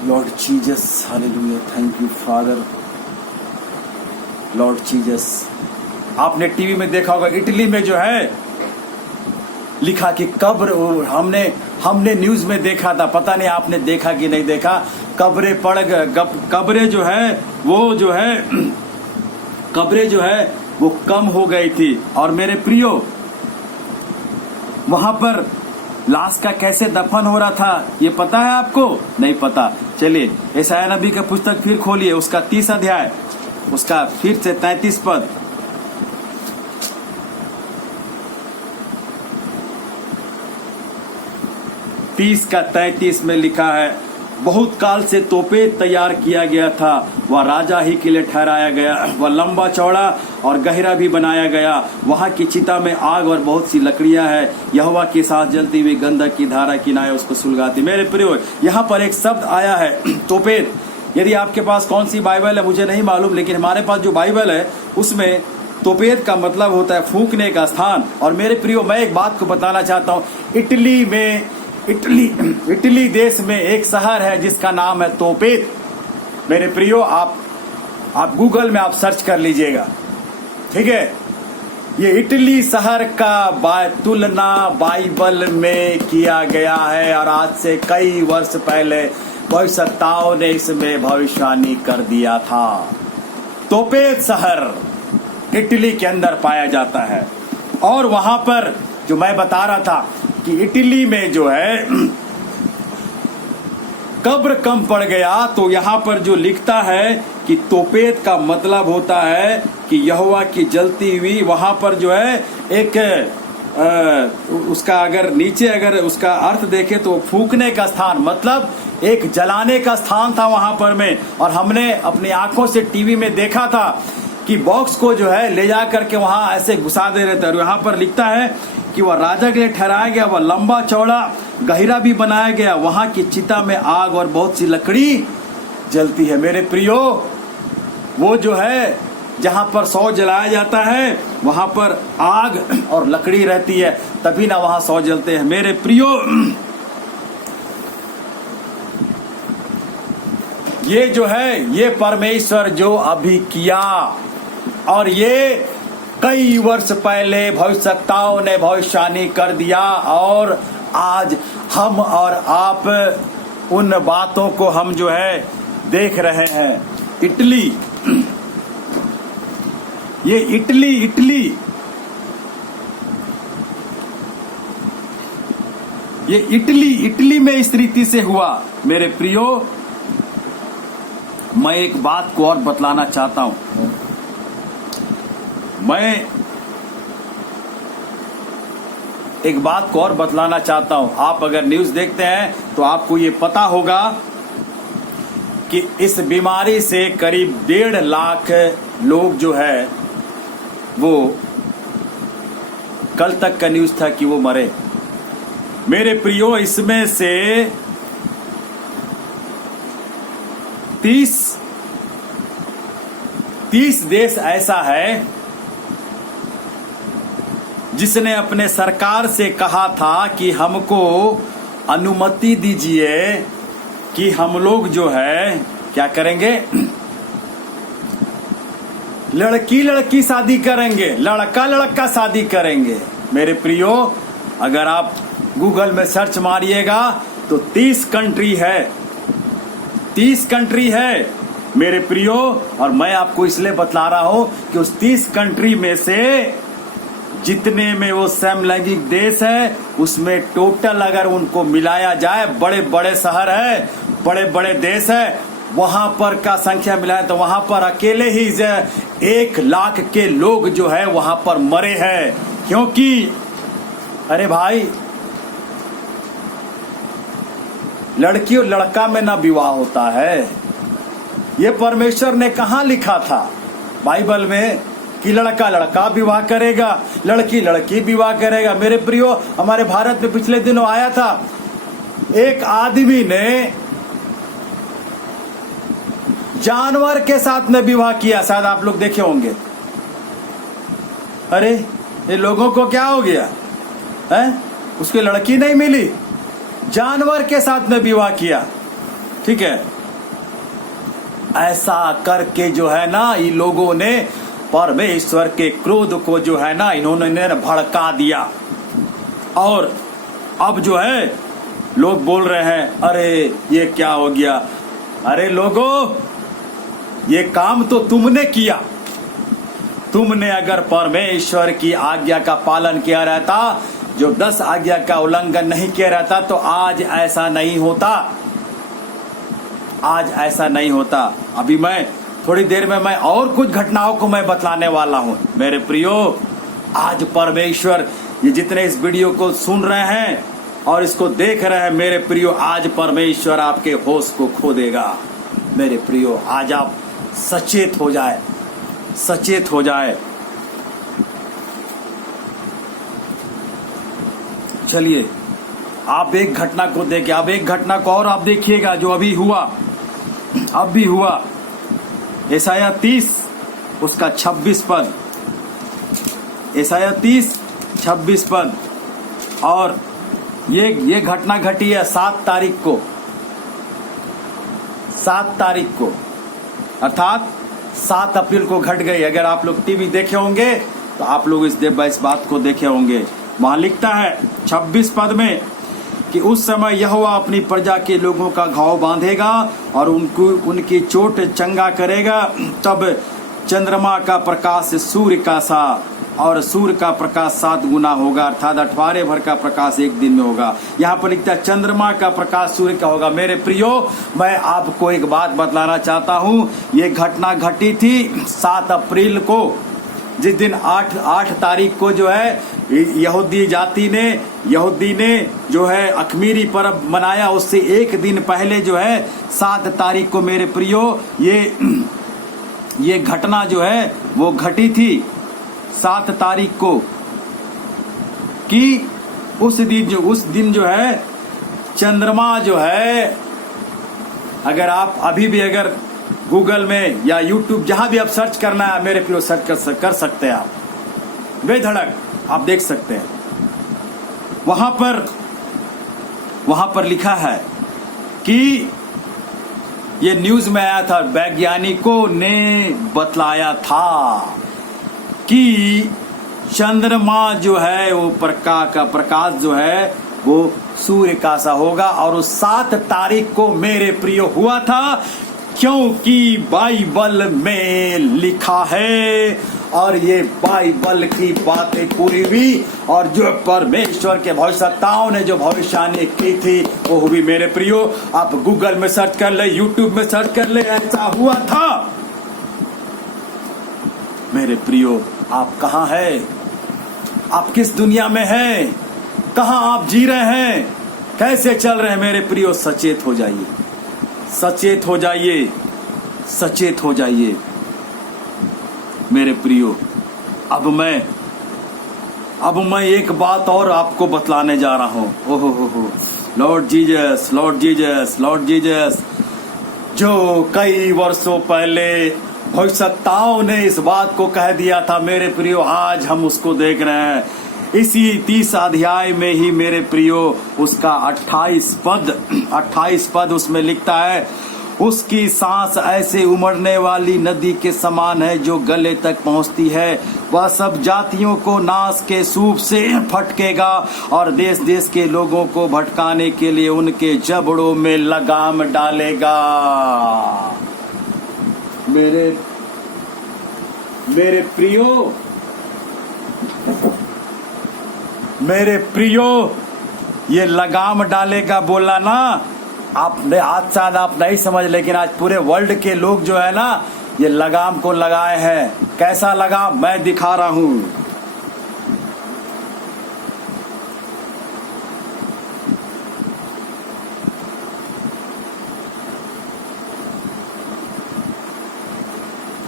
Lord Jesus, hallelujah, thank you father, Lord Jesus. आपने टीवी में देखा होगा, इटली में जो है लिखा कि कब्र, हमने न्यूज में देखा था, पता नहीं आपने देखा कि नहीं देखा, कब्रें पड़ गए, कब्रें जो है वो कम हो गई थी। और मेरे प्रियो, वहां पर लाश का कैसे दफन हो रहा था ये पता है आपको? नहीं पता। चलिए यशायाह नबी का पुस्तक फिर खोलिए, उसका 30 अध्याय उसका फिर से 33 पद। तीस का 33 में लिखा है, बहुत काल से तोपेत तैयार किया गया था, वह राजा ही के लिए ठहराया गया। वह लंबा चौड़ा और गहरा भी बनाया गया। वहां की चिता में आग और बहुत सी लकड़ियां है। यहोवा के साथ जलती हुई गंधक की धारा किनारे उसको सुलगाती। मेरे प्रियो, यहाँ पर एक शब्द आया है तोपेत। यदि आपके पास कौन सी बाइबल है मुझे नहीं मालूम, लेकिन हमारे पास जो बाइबल है उसमें तोपेत का मतलब होता है फूंकने का स्थान। और मेरे प्रियो, मैं एक बात को बताना चाहता हूँ। इटली देश में एक शहर है जिसका नाम है तोपेत। मेरे प्रियो, आप गूगल में आप सर्च कर लीजिएगा, ठीक है। ये इटली शहर का तुलना बाइबल में किया गया है और आज से कई वर्ष पहले भविष्यवक्ताओं ने इसमें भविष्यवाणी कर दिया था। तोपेत शहर इटली के अंदर पाया जाता है। और वहां पर जो मैं बता रहा था कि इटली में जो है कब्र कम पड़ गया, तो यहाँ पर जो लिखता है कि तोपेत का मतलब होता है कि यहोवा की जलती हुई, वहां पर जो है एक उसका अगर नीचे अगर उसका अर्थ देखे तो फूंकने का स्थान, मतलब एक जलाने का स्थान था वहां पर में। और हमने अपनी आंखों से टीवी में देखा था कि बॉक्स को जो है ले जा करके वहां ऐसे घुसा दे रहे थे। और यहाँ पर लिखता है कि वह राजा के लिए ठहराया गया, वह लंबा चौड़ा गहरा भी बनाया गया। वहां की चिता में आग और बहुत सी लकड़ी जलती है। मेरे प्रियो, वो जो है जहां पर सौ जलाया जाता है वहां पर आग और लकड़ी रहती है, तभी ना वहां सौ जलते हैं। मेरे प्रियो, ये जो है ये परमेश्वर जो अभी किया, और ये कई वर्ष पहले भविष्यवक्ताओं ने भविष्यवाणी कर दिया। और आज हम और आप उन बातों को हम जो है देख रहे हैं। इटली, ये इटली में इस रीति से हुआ। मेरे प्रियो, मैं एक बात को और बतलाना चाहता हूं। आप अगर न्यूज देखते हैं तो आपको ये पता होगा कि इस बीमारी से करीब 1.5 लाख लोग जो है वो कल तक का न्यूज था कि वो मरे। मेरे प्रियो, इसमें से 30 देश ऐसा है जिसने अपने सरकार से कहा था कि हमको अनुमति दीजिए कि हम लोग जो है क्या करेंगे, लड़की शादी करेंगे, लड़का शादी करेंगे। मेरे प्रियो, अगर आप गूगल में सर्च मारिएगा तो 30 कंट्री है मेरे प्रियो। और मैं आपको इसलिए बतला रहा हूं कि उस 30 कंट्री में से जितने में वो समलैंगिक देश है, उसमें टोटल अगर उनको मिलाया जाए, बड़े बड़े शहर है, बड़े बड़े देश है, वहां पर का संख्या मिलाए तो वहां पर अकेले ही 1 लाख के लोग जो है वहां पर मरे हैं। क्योंकि अरे भाई, लड़की और लड़का में ना विवाह होता है। ये परमेश्वर ने कहा लिखा था बाइबल में कि लड़का विवाह करेगा, लड़की विवाह करेगा। मेरे प्रियो, हमारे भारत में पिछले दिनों आया था, एक आदमी ने जानवर के साथ में विवाह किया। शायद आप लोग देखे होंगे। अरे ये लोगों को क्या हो गया है? उसकी लड़की नहीं मिली, जानवर के साथ में विवाह किया। ठीक है, ऐसा करके जो है ना, इन लोगों ने परमेश्वर के क्रोध को जो है ना, इन्होंने भड़का दिया। और अब जो है लोग बोल रहे हैं, अरे ये क्या हो गया? अरे लोगों, ये काम तो तुमने किया। तुमने अगर परमेश्वर की आज्ञा का पालन किया रहता, जो 10 आज्ञा का उल्लंघन नहीं किया रहता, तो आज ऐसा नहीं होता। आज ऐसा नहीं होता। अभी मैं थोड़ी देर में मैं और कुछ घटनाओं को मैं बतलाने वाला हूं। मेरे प्रियो, आज परमेश्वर, ये जितने इस वीडियो को सुन रहे हैं, और इसको देख रहे हैं मेरे प्रियो, आज परमेश्वर आपके होश को खो देगा। मेरे प्रियो, आज आप सचेत हो जाए, सचेत हो जाए। चलिए आप एक घटना को देखिए, अब एक घटना को और आप देखिएगा जो अभी हुआ, अब भी हुआ। यशायाह 30 उसका 26 पद, यशायाह 30 26 पद। और ये घटना घटी है 7 तारीख को, 7 तारीख को, अर्थात 7 अप्रैल को घट गई। अगर आप लोग टीवी देखे होंगे तो आप लोग इस बात को देखे होंगे। वहां लिखता है 26 पद में कि उस समय यहोवा अपनी प्रजा के लोगों का घाव बांधेगा और उनकी चोट चंगा करेगा। तब चंद्रमा का प्रकाश सूर्य का सा और सूर्य का प्रकाश 7 गुना होगा, अर्थात 18 भर का प्रकाश एक दिन में होगा। यहाँ पर लिखता है चंद्रमा का प्रकाश सूर्य का होगा। मेरे प्रियो, मैं आपको एक बात बतलाना चाहता हूँ। ये घटना घटी थी 7 अप्रैल को, जिस दिन 8 तारीख को जो है यहूदी ने जो है अखमीरी पर्व मनाया। उससे एक दिन पहले जो है 7 तारीख को मेरे प्रियो ये घटना जो है वो घटी थी 7 तारीख को, कि उस दिन जो है चंद्रमा जो है, अगर आप अभी भी अगर गूगल में या यूट्यूब जहां भी आप सर्च करना है मेरे प्रियो, सर्च कर सकते हैं आप, बेधड़क आप देख सकते हैं। वहां पर लिखा है कि ये न्यूज में आया था, वैज्ञानिकों ने बतलाया था कि चंद्रमा जो है वो प्रकाश जो है वो सूर्य का सा होगा। और उस 7 तारीख को मेरे प्रियो हुआ था, क्योंकि बाइबल में लिखा है और ये बाइबल की बातें पूरी हुई। और जो परमेश्वर के भविष्यवक्ताओं ने जो भविष्यवाणी की थी वो हुई मेरे प्रियो। आप गूगल में सर्च कर ले, यूट्यूब में सर्च कर ले, ऐसा हुआ था। मेरे प्रियो, आप कहाँ हैं? आप किस दुनिया में हैं? कहाँ आप जी रहे हैं? कैसे चल रहे हैं? मेरे प्रियो, सचेत हो जाइए, सचेत हो जाइए, सचेत हो जाइए मेरे प्रियो। अब मैं एक बात और आपको बतलाने जा रहा हूं। ओहो, Lord Jesus, Lord Jesus, Lord Jesus, जो कई वर्षों पहले भविष्यवक्ताओं ने इस बात को कह दिया था मेरे प्रियो, आज हम उसको देख रहे हैं। इसी 30 अध्याय में ही मेरे प्रियो उसका 28 पद उसमें लिखता है, उसकी सांस ऐसे उमड़ने वाली नदी के समान है जो गले तक पहुंचती है। वह सब जातियों को नाश के सूप से फटकेगा और देश देश के लोगों को भटकाने के लिए उनके जबड़ों में लगाम डालेगा। मेरे प्रियो, ये लगाम डालेगा बोला ना, आपने आज शायद आप नहीं समझ, लेकिन आज पूरे वर्ल्ड के लोग जो है ना ये लगाम को लगाए हैं। कैसा लगाम मैं दिखा रहा हूं।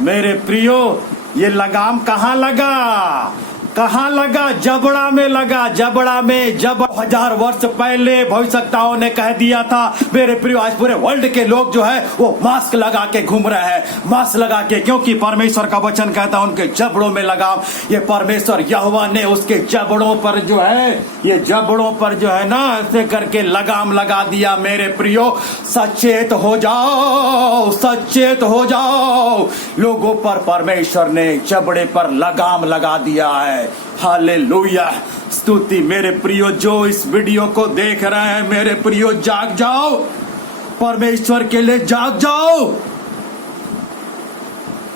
मेरे प्रियो, ये लगाम कहाँ लगा? कहाँ लगा? जबड़ा में लगा, जबड़ा में। जब 1000 वर्ष पहले भविष्यवक्ताओं ने कह दिया था मेरे प्रियो, आज पूरे वर्ल्ड के लोग जो है वो मास्क लगा के घूम रहे हैं, मास्क लगा के, क्योंकि परमेश्वर का वचन कहता है उनके जबड़ों में लगाम। ये परमेश्वर यहोवा ने उसके जबड़ों पर जो है, ये जबड़ों पर जो है ना ऐसे करके लगाम लगा दिया। मेरे प्रियो, सचेत हो जाओ, सचेत हो जाओ। लोगों पर परमेश्वर ने जबड़े पर लगाम लगा दिया है। हालेलुया, स्तुति। मेरे प्रियो, जो इस वीडियो को देख रहे हैं मेरे प्रियो, जाग जाओ, परमेश्वर के लिए जाग जाओ,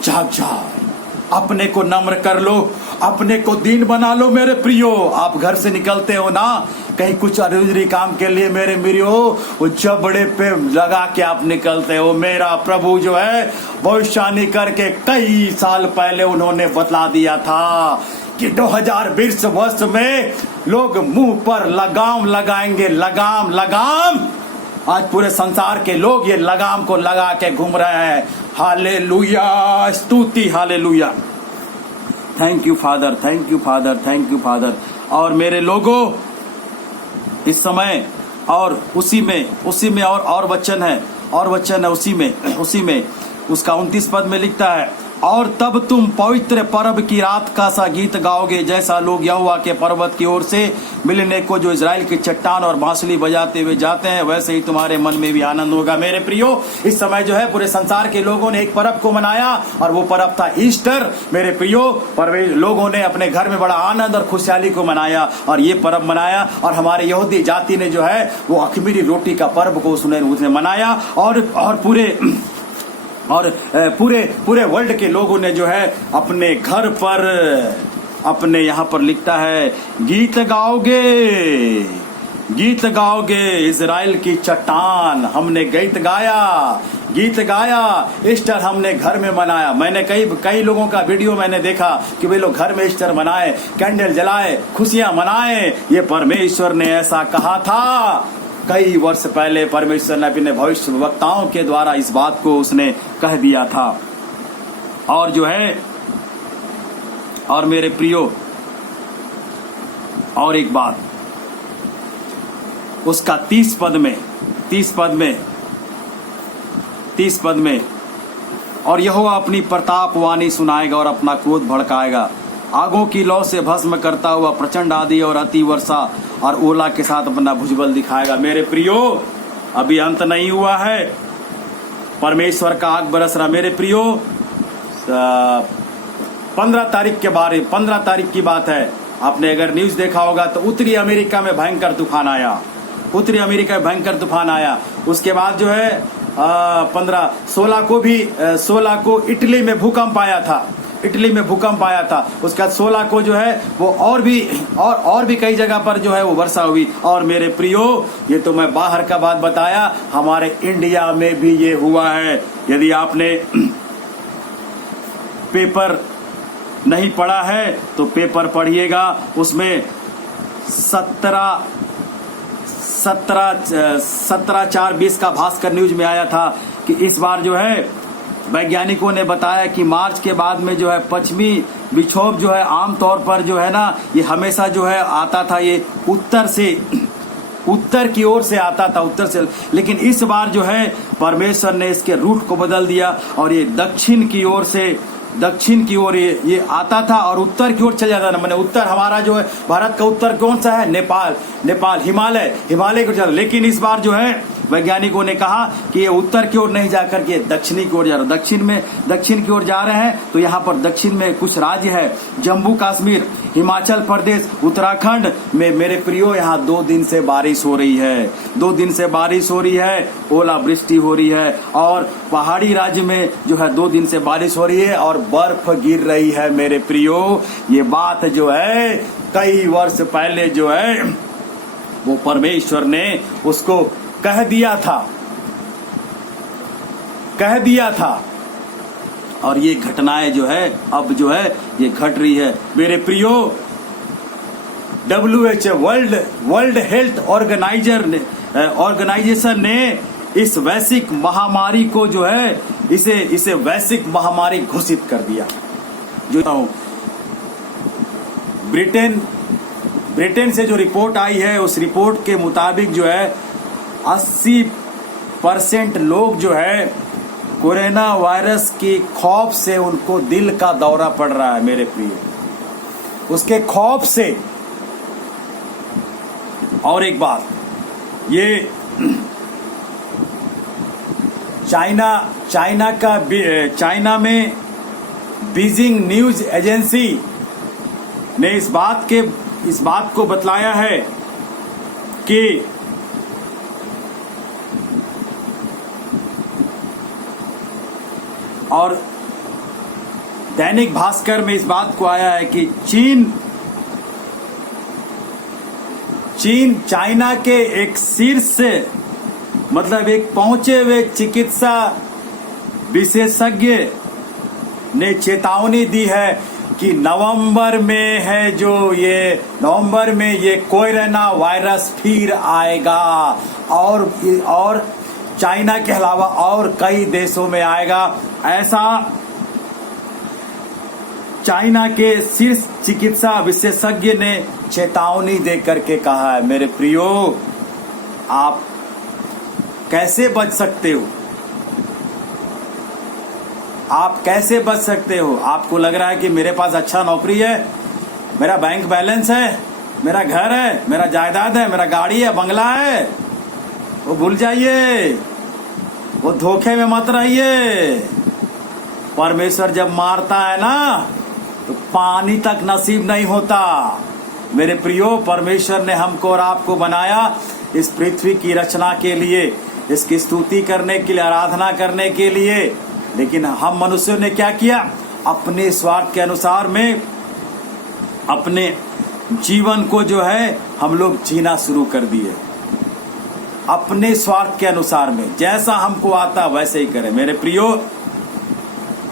जाग जाओ। अपने को नम्र कर लो, अपने को दीन बना लो मेरे प्रियो। आप घर से निकलते हो ना कहीं कुछ अधूरी काम के लिए मेरे प्रियो, वो जबड़े पे लगा के आप निकलते हो। मेरा प्रभु जो है भविष्यवाणी करके कई साल पहले उन्होंने बतला दिया था कि 2020 वर्ष में लोग मुंह पर लगाम लगाएंगे, लगाम लगाम। आज पूरे संसार के लोग ये लगाम को लगा के घूम रहे हैं। हालेलुया, स्तुति hallelujah. Thank you father, thank you father, thank you father. और मेरे लोगों, इस समय और उसी में और वचन है, और वचन है उसी में उसका 29 पद में लिखता है, और तब तुम पवित्र पर्व की रात का सा गीत गाओगे, जैसा लोग यहोवा के पर्वत की ओर से मिलने को जो इजराइल की चट्टान और बांसुरी बजाते हुए जाते हैं, वैसे ही तुम्हारे मन में भी आनंद होगा। मेरे प्रियो, इस समय जो है पूरे संसार के लोगों ने एक पर्व को मनाया, और वो पर्व था ईस्टर। मेरे प्रियो, लोगों ने अपने घर में बड़ा आनंद और खुशहाली को मनाया, और ये पर्व मनाया। और हमारे यहूदी जाति ने जो है वो अख़मीरी रोटी का पर्व को उसने मनाया, और पूरे वर्ल्ड के लोगों ने जो है अपने घर पर, अपने यहाँ पर लिखता है, गीत गाओगे इजराइल की चट्टान। हमने गीत गाया, ईस्टर हमने घर में मनाया। मैंने कई लोगों का वीडियो मैंने देखा कि वे लोग घर में ईस्टर मनाए, कैंडल जलाए, खुशियां मनाए। ये परमेश्वर ने ऐसा कहा था। कई वर्ष पहले परमेश्वर ने अपने भविष्यवक्ताओं के द्वारा इस बात को उसने कह दिया था। और जो है, और मेरे प्रियो, और एक बात, उसका 30 पद में, और यहोवा अपनी प्रतापवाणी सुनाएगा और अपना क्रोध भड़काएगा, आगों की लौ से भस्म करता हुआ प्रचंड आंधी और अति वर्षा और ओला के साथ अपना भुजबल दिखाएगा। मेरे प्रियो, अभी अंत नहीं हुआ है, परमेश्वर का आग बरस रहा। मेरे प्रियो, 15 तारीख की बात है। आपने अगर न्यूज देखा होगा तो उत्तरी अमेरिका में भयंकर तूफान आया। उसके बाद जो है 16 को इटली में भूकंप आया था। उसके बाद 16 को जो है वो और भी कई जगह पर जो है वो वर्षा हुई। और मेरे प्रियो, ये तो मैं बाहर का बात बताया, हमारे इंडिया में भी ये हुआ है। यदि आपने पेपर नहीं पढ़ा है तो पेपर पढ़िएगा। उसमें 17/4/20 का भास्कर न्यूज में आया था कि इस बार जो है वैज्ञानिकों ने बताया कि मार्च के बाद में जो है पश्चिमी विक्षोभ जो है आमतौर पर जो है ना, ये हमेशा जो है आता था, ये उत्तर की ओर से आता था, लेकिन इस बार जो है परमेश्वर ने इसके रूट को बदल दिया और ये दक्षिण की ओर ये आता था और उत्तर की ओर चल जाता था। मैंने उत्तर, हमारा जो है भारत का उत्तर कौन सा है? नेपाल, हिमालय की ओर चल। लेकिन इस बार जो है वैज्ञानिकों ने कहा कि ये उत्तर की ओर नहीं जाकर के दक्षिणी की ओर जा रहा, दक्षिण की ओर जा रहे हैं। तो यहाँ पर दक्षिण में कुछ राज्य है, जम्मू कश्मीर, हिमाचल प्रदेश, उत्तराखंड में। मेरे प्रियो, यहाँ 2 दिन से बारिश हो रही है, ओलावृष्टि हो रही है, और पहाड़ी राज्य में जो है 2 दिन से बारिश हो रही है और बर्फ गिर रही है। मेरे प्रियो, ये बात जो है कई वर्ष पहले जो है वो परमेश्वर ने उसको कह दिया था, और ये घटनाएं जो है अब जो है ये घट रही है। मेरे प्रियो, WHO वर्ल्ड हेल्थ ऑर्गेनाइजेशन ने इस वैश्विक महामारी को जो है इसे वैश्विक महामारी घोषित कर दिया। जो ब्रिटेन से जो रिपोर्ट आई है, उस रिपोर्ट के मुताबिक जो है 80% लोग जो है कोरोना वायरस की खौफ से उनको दिल का दौरा पड़ रहा है। मेरे प्रिय, उसके खौफ से। और एक बात, ये चाइना में बीजिंग न्यूज एजेंसी ने इस बात को बतलाया है कि और दैनिक भास्कर में इस बात को आया है कि चाइना के एक शीर्ष मतलब एक पहुंचे हुए चिकित्सा विशेषज्ञ ने चेतावनी दी है कि नवंबर में ये कोरोना वायरस फिर आएगा और चाइना के अलावा और कई देशों में आएगा, ऐसा चाइना के शीर्ष चिकित्सा विशेषज्ञ ने चेतावनी देकर के कहा है। मेरे प्रियो, आप कैसे बच सकते हो? आप कैसे बच सकते हो? आपको लग रहा है कि मेरे पास अच्छा नौकरी है, मेरा बैंक बैलेंस है, मेरा घर है, मेरा जायदाद है, मेरा गाड़ी है, बंगला है, वो भूल जाइए, वो धोखे में मत रहिए। परमेश्वर जब मारता है ना तो पानी तक नसीब नहीं होता। मेरे प्रियो, परमेश्वर ने हमको और आपको बनाया इस पृथ्वी की रचना के लिए, इसकी स्तुति करने के लिए, आराधना करने के लिए, लेकिन हम मनुष्यों ने क्या किया? अपने स्वार्थ के अनुसार में अपने जीवन को जो है हम लोग जीना शुरू कर दिए, अपने स्वार्थ के अनुसार में, जैसा हमको आता वैसे ही करें। मेरे प्रियो,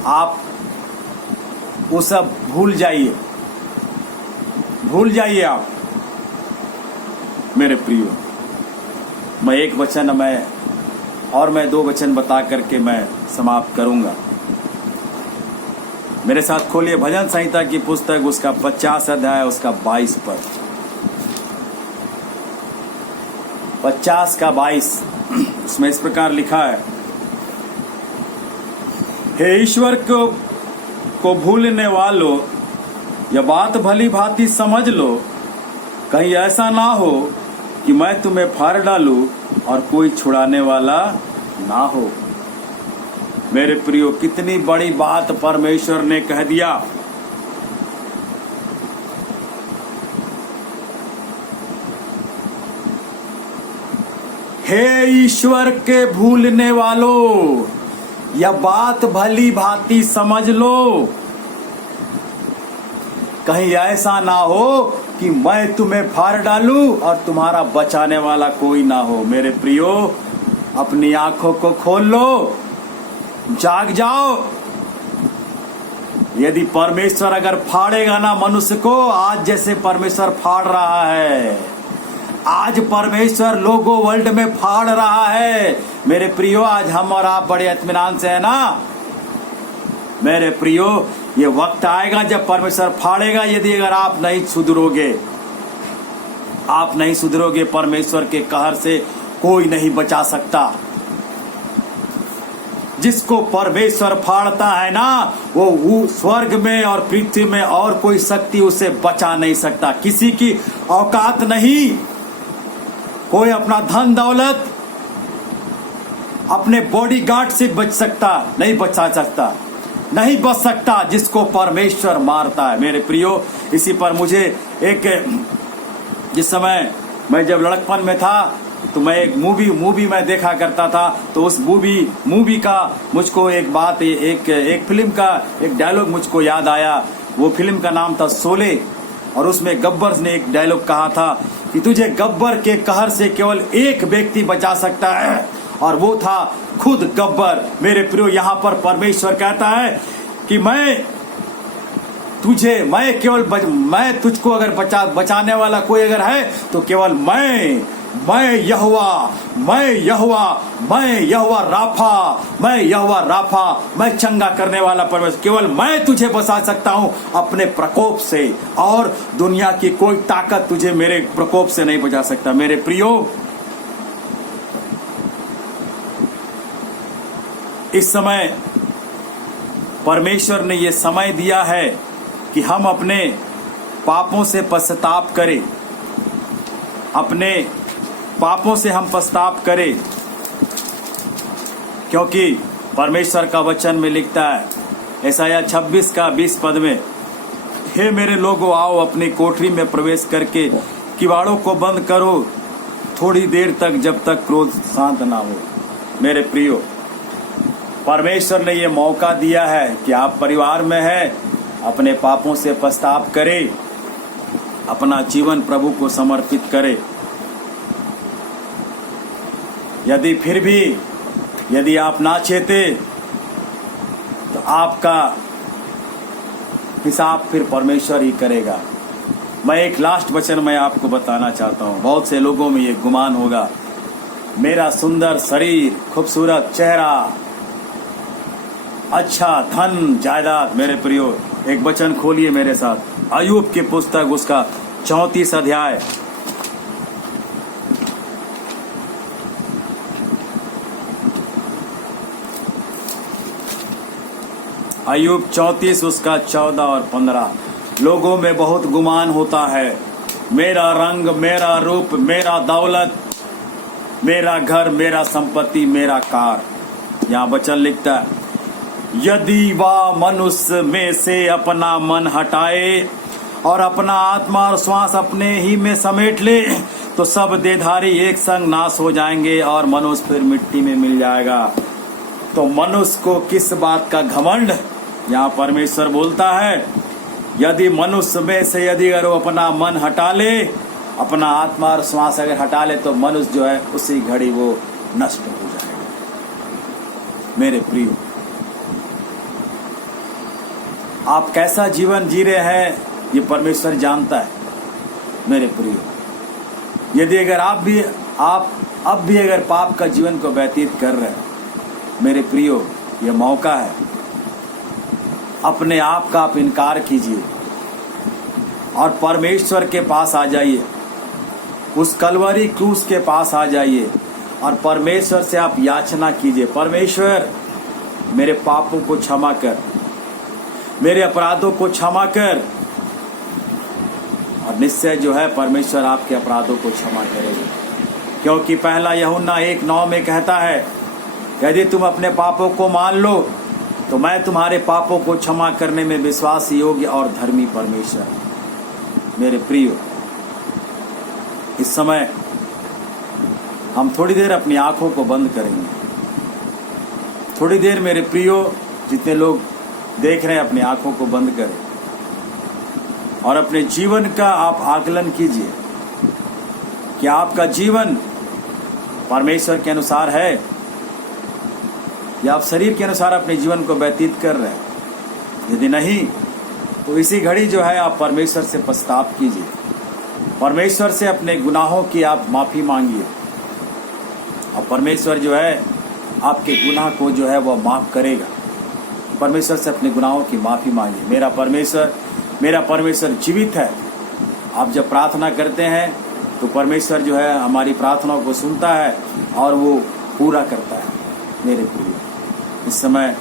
आप वो सब भूल जाइए, भूल जाइए आप। मेरे प्रियो, मैं एक वचन मैं दो वचन बता करके मैं समाप्त करूंगा। मेरे साथ खोलिए भजन संहिता की पुस्तक, उसका 50 अध्याय, उसका 22 पद, 50 का 22। उसमें इस प्रकार लिखा है, हे ईश्वर को भूलने वालों, यह बात भली भांति समझ लो, कहीं ऐसा ना हो कि मैं तुम्हें फाड़ डालूं और कोई छुड़ाने वाला ना हो। मेरे प्रियो, कितनी बड़ी बात परमेश्वर ने कह दिया। हे ईश्वर के भूलने वालों, यह बात भली भांति समझ लो, कहीं ऐसा ना हो कि मैं तुम्हें फाड़ डालूं और तुम्हारा बचाने वाला कोई ना हो। मेरे प्रियो, अपनी आंखों को खोल लो, जाग जाओ। यदि परमेश्वर अगर फाड़ेगा ना मनुष्य को, आज जैसे परमेश्वर फाड़ रहा है, आज परमेश्वर लोगों वर्ल्ड में फाड़ रहा है। मेरे प्रियो, आज हम और आप बड़े इत्मीनान से है ना। मेरे प्रियो, ये वक्त आएगा जब परमेश्वर फाड़ेगा, यदि अगर आप नहीं सुधरोगे, आप नहीं सुधरोगे, परमेश्वर के कहर से कोई नहीं बचा सकता। जिसको परमेश्वर फाड़ता है ना, वो स्वर्ग में और पृथ्वी में और कोई शक्ति उसे बचा नहीं सकता। किसी की औकात नहीं, कोई अपना धन दौलत, अपने बॉडीगार्ड से बच सकता नहीं, बचा सकता नहीं, बच सकता जिसको परमेश्वर मारता है। मेरे प्रियो, इसी पर मुझे जिस समय मैं जब लड़कपन में था तो मैं एक मूवी मैं देखा करता था, तो उस मूवी का मुझको एक बात, एक फिल्म का एक डायलॉग मुझको याद आया। वो फिल्म का नाम था शोले, और उसमें गब्बर ने एक डायलॉग कहा था कि तुझे गब्बर के कहर से केवल एक व्यक्ति बचा सकता है, और वो था खुद गब्बर। मेरे प्रियो, यहाँ पर परमेश्वर कहता है कि मैं तुझको अगर बचाने वाला कोई अगर है तो केवल मैं यहोवा राफा, मैं चंगा करने वाला परमेश्वर, केवल मैं तुझे बचा सकता हूं अपने प्रकोप से, और दुनिया की कोई ताकत तुझे मेरे प्रकोप से नहीं बचा सकता। मेरे प्रियो, इस समय परमेश्वर ने ये समय दिया है कि हम अपने पापों से पश्चाताप करें, अपने पापों से हम पश्चाताप करें, क्योंकि परमेश्वर का वचन में लिखता है यशायाह 26 का 20 पद में, हे मेरे लोगों, आओ अपनी कोठरी में प्रवेश करके किवाड़ों को बंद करो थोड़ी देर तक, जब तक क्रोध शांत ना हो। मेरे प्रियो, परमेश्वर ने ये मौका दिया है कि आप परिवार में हैं, अपने पापों से पश्चाताप करें, अपना जीवन प्रभु को समर्पित करें। यदि आप ना चाहते तो आपका हिसाब फिर परमेश्वर ही करेगा। मैं एक लास्ट वचन मैं आपको बताना चाहता हूँ। बहुत से लोगों में ये गुमान होगा, मेरा सुंदर शरीर, खूबसूरत चेहरा, अच्छा धन जायदाद। मेरे प्रियो, एक वचन खोलिए मेरे साथ, अय्यूब की पुस्तक उसका 34 अध्याय। अय्यूब 34 उसका 14 और 15। लोगों में बहुत गुमान होता है, मेरा रंग, मेरा रूप, मेरा दौलत, मेरा घर, मेरा संपत्ति, मेरा कार। यहाँ वचन लिखता है, यदि वह मनुष्य में से अपना मन हटाए और अपना आत्मा और श्वास अपने ही में समेट ले, तो सब देहधारी एक संग नाश हो जाएंगे और मनुष्य फिर मिट्टी में मिल जाएगा। तो मनुष्य को किस बात का घमंड? यहाँ परमेश्वर बोलता है, यदि मनुष्य में से यदि अगर वो अपना मन हटा ले, अपना आत्मा और श्वास अगर हटा ले, तो मनुष्य जो है उसी घड़ी वो नष्ट हो जाएगा। मेरे प्रियो, आप कैसा जीवन जी रहे हैं ये परमेश्वर जानता है। मेरे प्रियो, यदि अगर आप अब भी अगर पाप का जीवन को व्यतीत कर रहे हैं, मेरे प्रियो, ये मौका है, अपने आप का आप इनकार कीजिए और परमेश्वर के पास आ जाइए, उस कलवरी क्रूस के पास आ जाइए और परमेश्वर से आप याचना कीजिए, परमेश्वर मेरे पापों को क्षमा कर, मेरे अपराधों को क्षमा कर। और निश्चय जो है परमेश्वर आपके अपराधों को क्षमा करेगा, क्योंकि पहला यूहन्ना 1:9 में कहता है, यदि तुम अपने पापों को मान लो तो मैं तुम्हारे पापों को क्षमा करने में विश्वास योग्य और धर्मी परमेश्वर। मेरे प्रियो, इस समय हम थोड़ी देर अपनी आंखों को बंद करेंगे। थोड़ी देर मेरे प्रियो, जितने लोग देख रहे हैं, अपनी आंखों को बंद करें और अपने जीवन का आप आकलन कीजिए कि आपका जीवन परमेश्वर के अनुसार है या आप शरीर के अनुसार अपने जीवन को व्यतीत कर रहे हैं। यदि नहीं, तो इसी घड़ी जो है आप परमेश्वर से पश्चाताप कीजिए, परमेश्वर से अपने गुनाहों की आप माफी मांगिए और परमेश्वर जो है आपके गुनाह को जो है वह माफ करेगा। परमेश्वर से अपने गुनाहों की माफी मांगिए। मेरा परमेश्वर जीवित है। आप जब प्रार्थना करते हैं तो परमेश्वर जो है हमारी प्रार्थनाओं को सुनता है और वो पूरा करता है। मेरे प्रिय, इस समय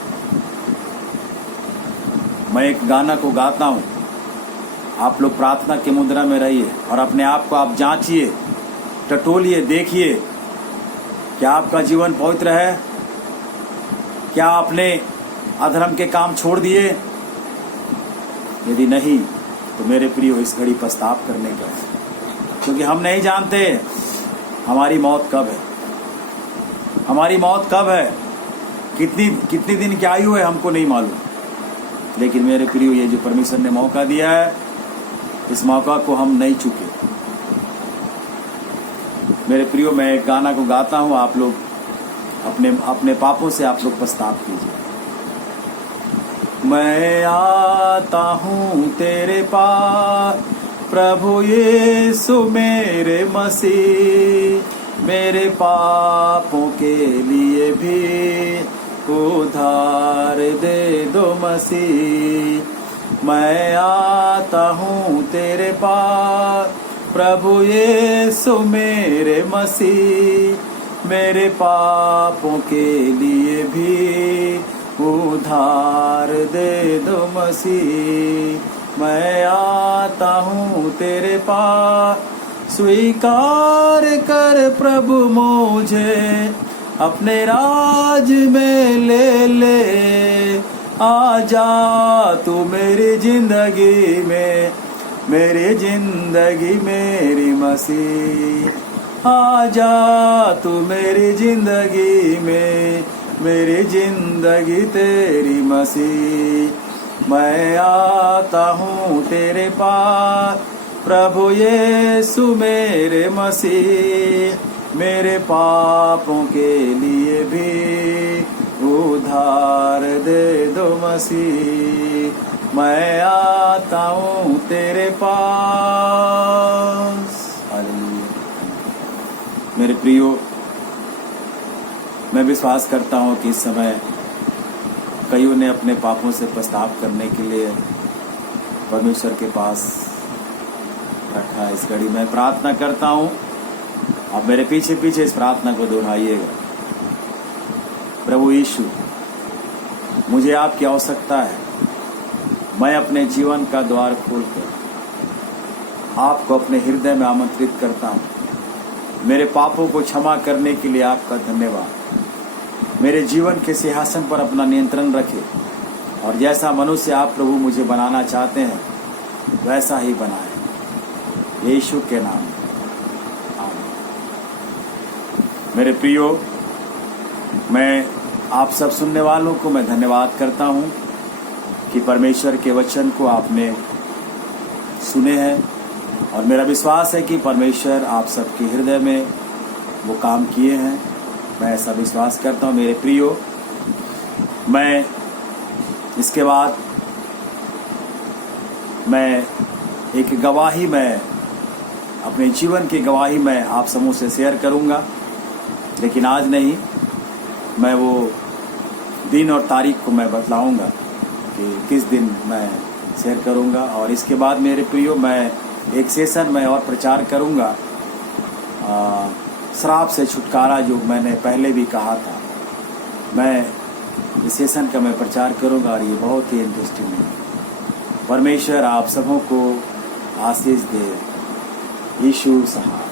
मैं एक गाना को गाता हूँ, आप लोग प्रार्थना की मुद्रा में रहिए और अपने आप को आप जांचिए, टटोलिए, देखिए क्या आपका जीवन पवित्र है, क्या आपने अधर्म के काम छोड़ दिए। यदि नहीं तो मेरे प्रियो, इस घड़ी पश्चाताप करने का, क्योंकि हम नहीं जानते हमारी मौत कब है, हमारी मौत कब है, कितनी दिन की आयु है हमको नहीं मालूम। लेकिन मेरे प्रियो, ये जो परमेश्वर ने मौका दिया है, इस मौका को हम नहीं चूके। मेरे प्रियो, मैं एक गाना को गाता हूँ, आप लोग अपने पापों से आप लोग पश्चाताप कीजिए। मैं आता हूँ तेरे पास प्रभु यीशु मेरे मसीह, मेरे पापों के लिए भी उधार दे दो मसीह। मैं आता हूँ तेरे पास प्रभु यीशु मेरे मसीह, मेरे पापों के लिए भी उधार दे दो मसीह। मैं आता हूँ तेरे पास, स्वीकार कर प्रभु मुझे, अपने राज में ले ले। आ जा तू मेरी जिंदगी में, मेरी जिंदगी मेरी मसीह। आ जा तू मेरी जिंदगी में, मेरी जिंदगी तेरी मसीह। मैं आता हूँ तेरे पास प्रभु यीशु मेरे मसीह, मेरे पापों के लिए भी उधार दे दो मसीह। मैं आता हूँ तेरे पास। हालेलुया। मेरे प्रियो, मैं विश्वास करता हूँ कि इस समय कईयों ने अपने पापों से पछतावा करने के लिए परमेश्वर के पास रखा है। इस घड़ी मैं प्रार्थना करता हूँ, आप मेरे पीछे पीछे इस प्रार्थना को दोहराइएगा। प्रभु यीशु, मुझे आपकी आवश्यकता है। मैं अपने जीवन का द्वार खोलकर आपको अपने हृदय में आमंत्रित करता हूँ। मेरे पापों को क्षमा करने के लिए आपका धन्यवाद। मेरे जीवन के सिंहासन पर अपना नियंत्रण रखे और जैसा मनुष्य आप प्रभु मुझे बनाना चाहते हैं वैसा ही बनाए, यीशु के नाम में आमीन। मेरे प्रियो, मैं आप सब सुनने वालों को मैं धन्यवाद करता हूँ कि परमेश्वर के वचन को आपने सुने हैं और मेरा विश्वास है कि परमेश्वर आप सबके हृदय में वो काम किए हैं। मैं ऐसा विश्वास करता हूँ। मेरे प्रियो, मैं इसके बाद मैं एक गवाही, मैं अपने जीवन की गवाही मैं आप समूह से शेयर करूँगा, लेकिन आज नहीं। मैं वो दिन और तारीख को मैं बतलाऊँगा कि किस दिन मैं शेयर करूँगा। और इसके बाद मेरे प्रियो, मैं एक सेशन में और प्रचार करूँगा, श्राप से छुटकारा, जो मैंने पहले भी कहा था। मैं इस सेशन का मैं प्रचार करूँगा और ये बहुत ही इंटरेस्टिंग है। परमेश्वर आप सबों को आशीष दे। यीशु सहाय।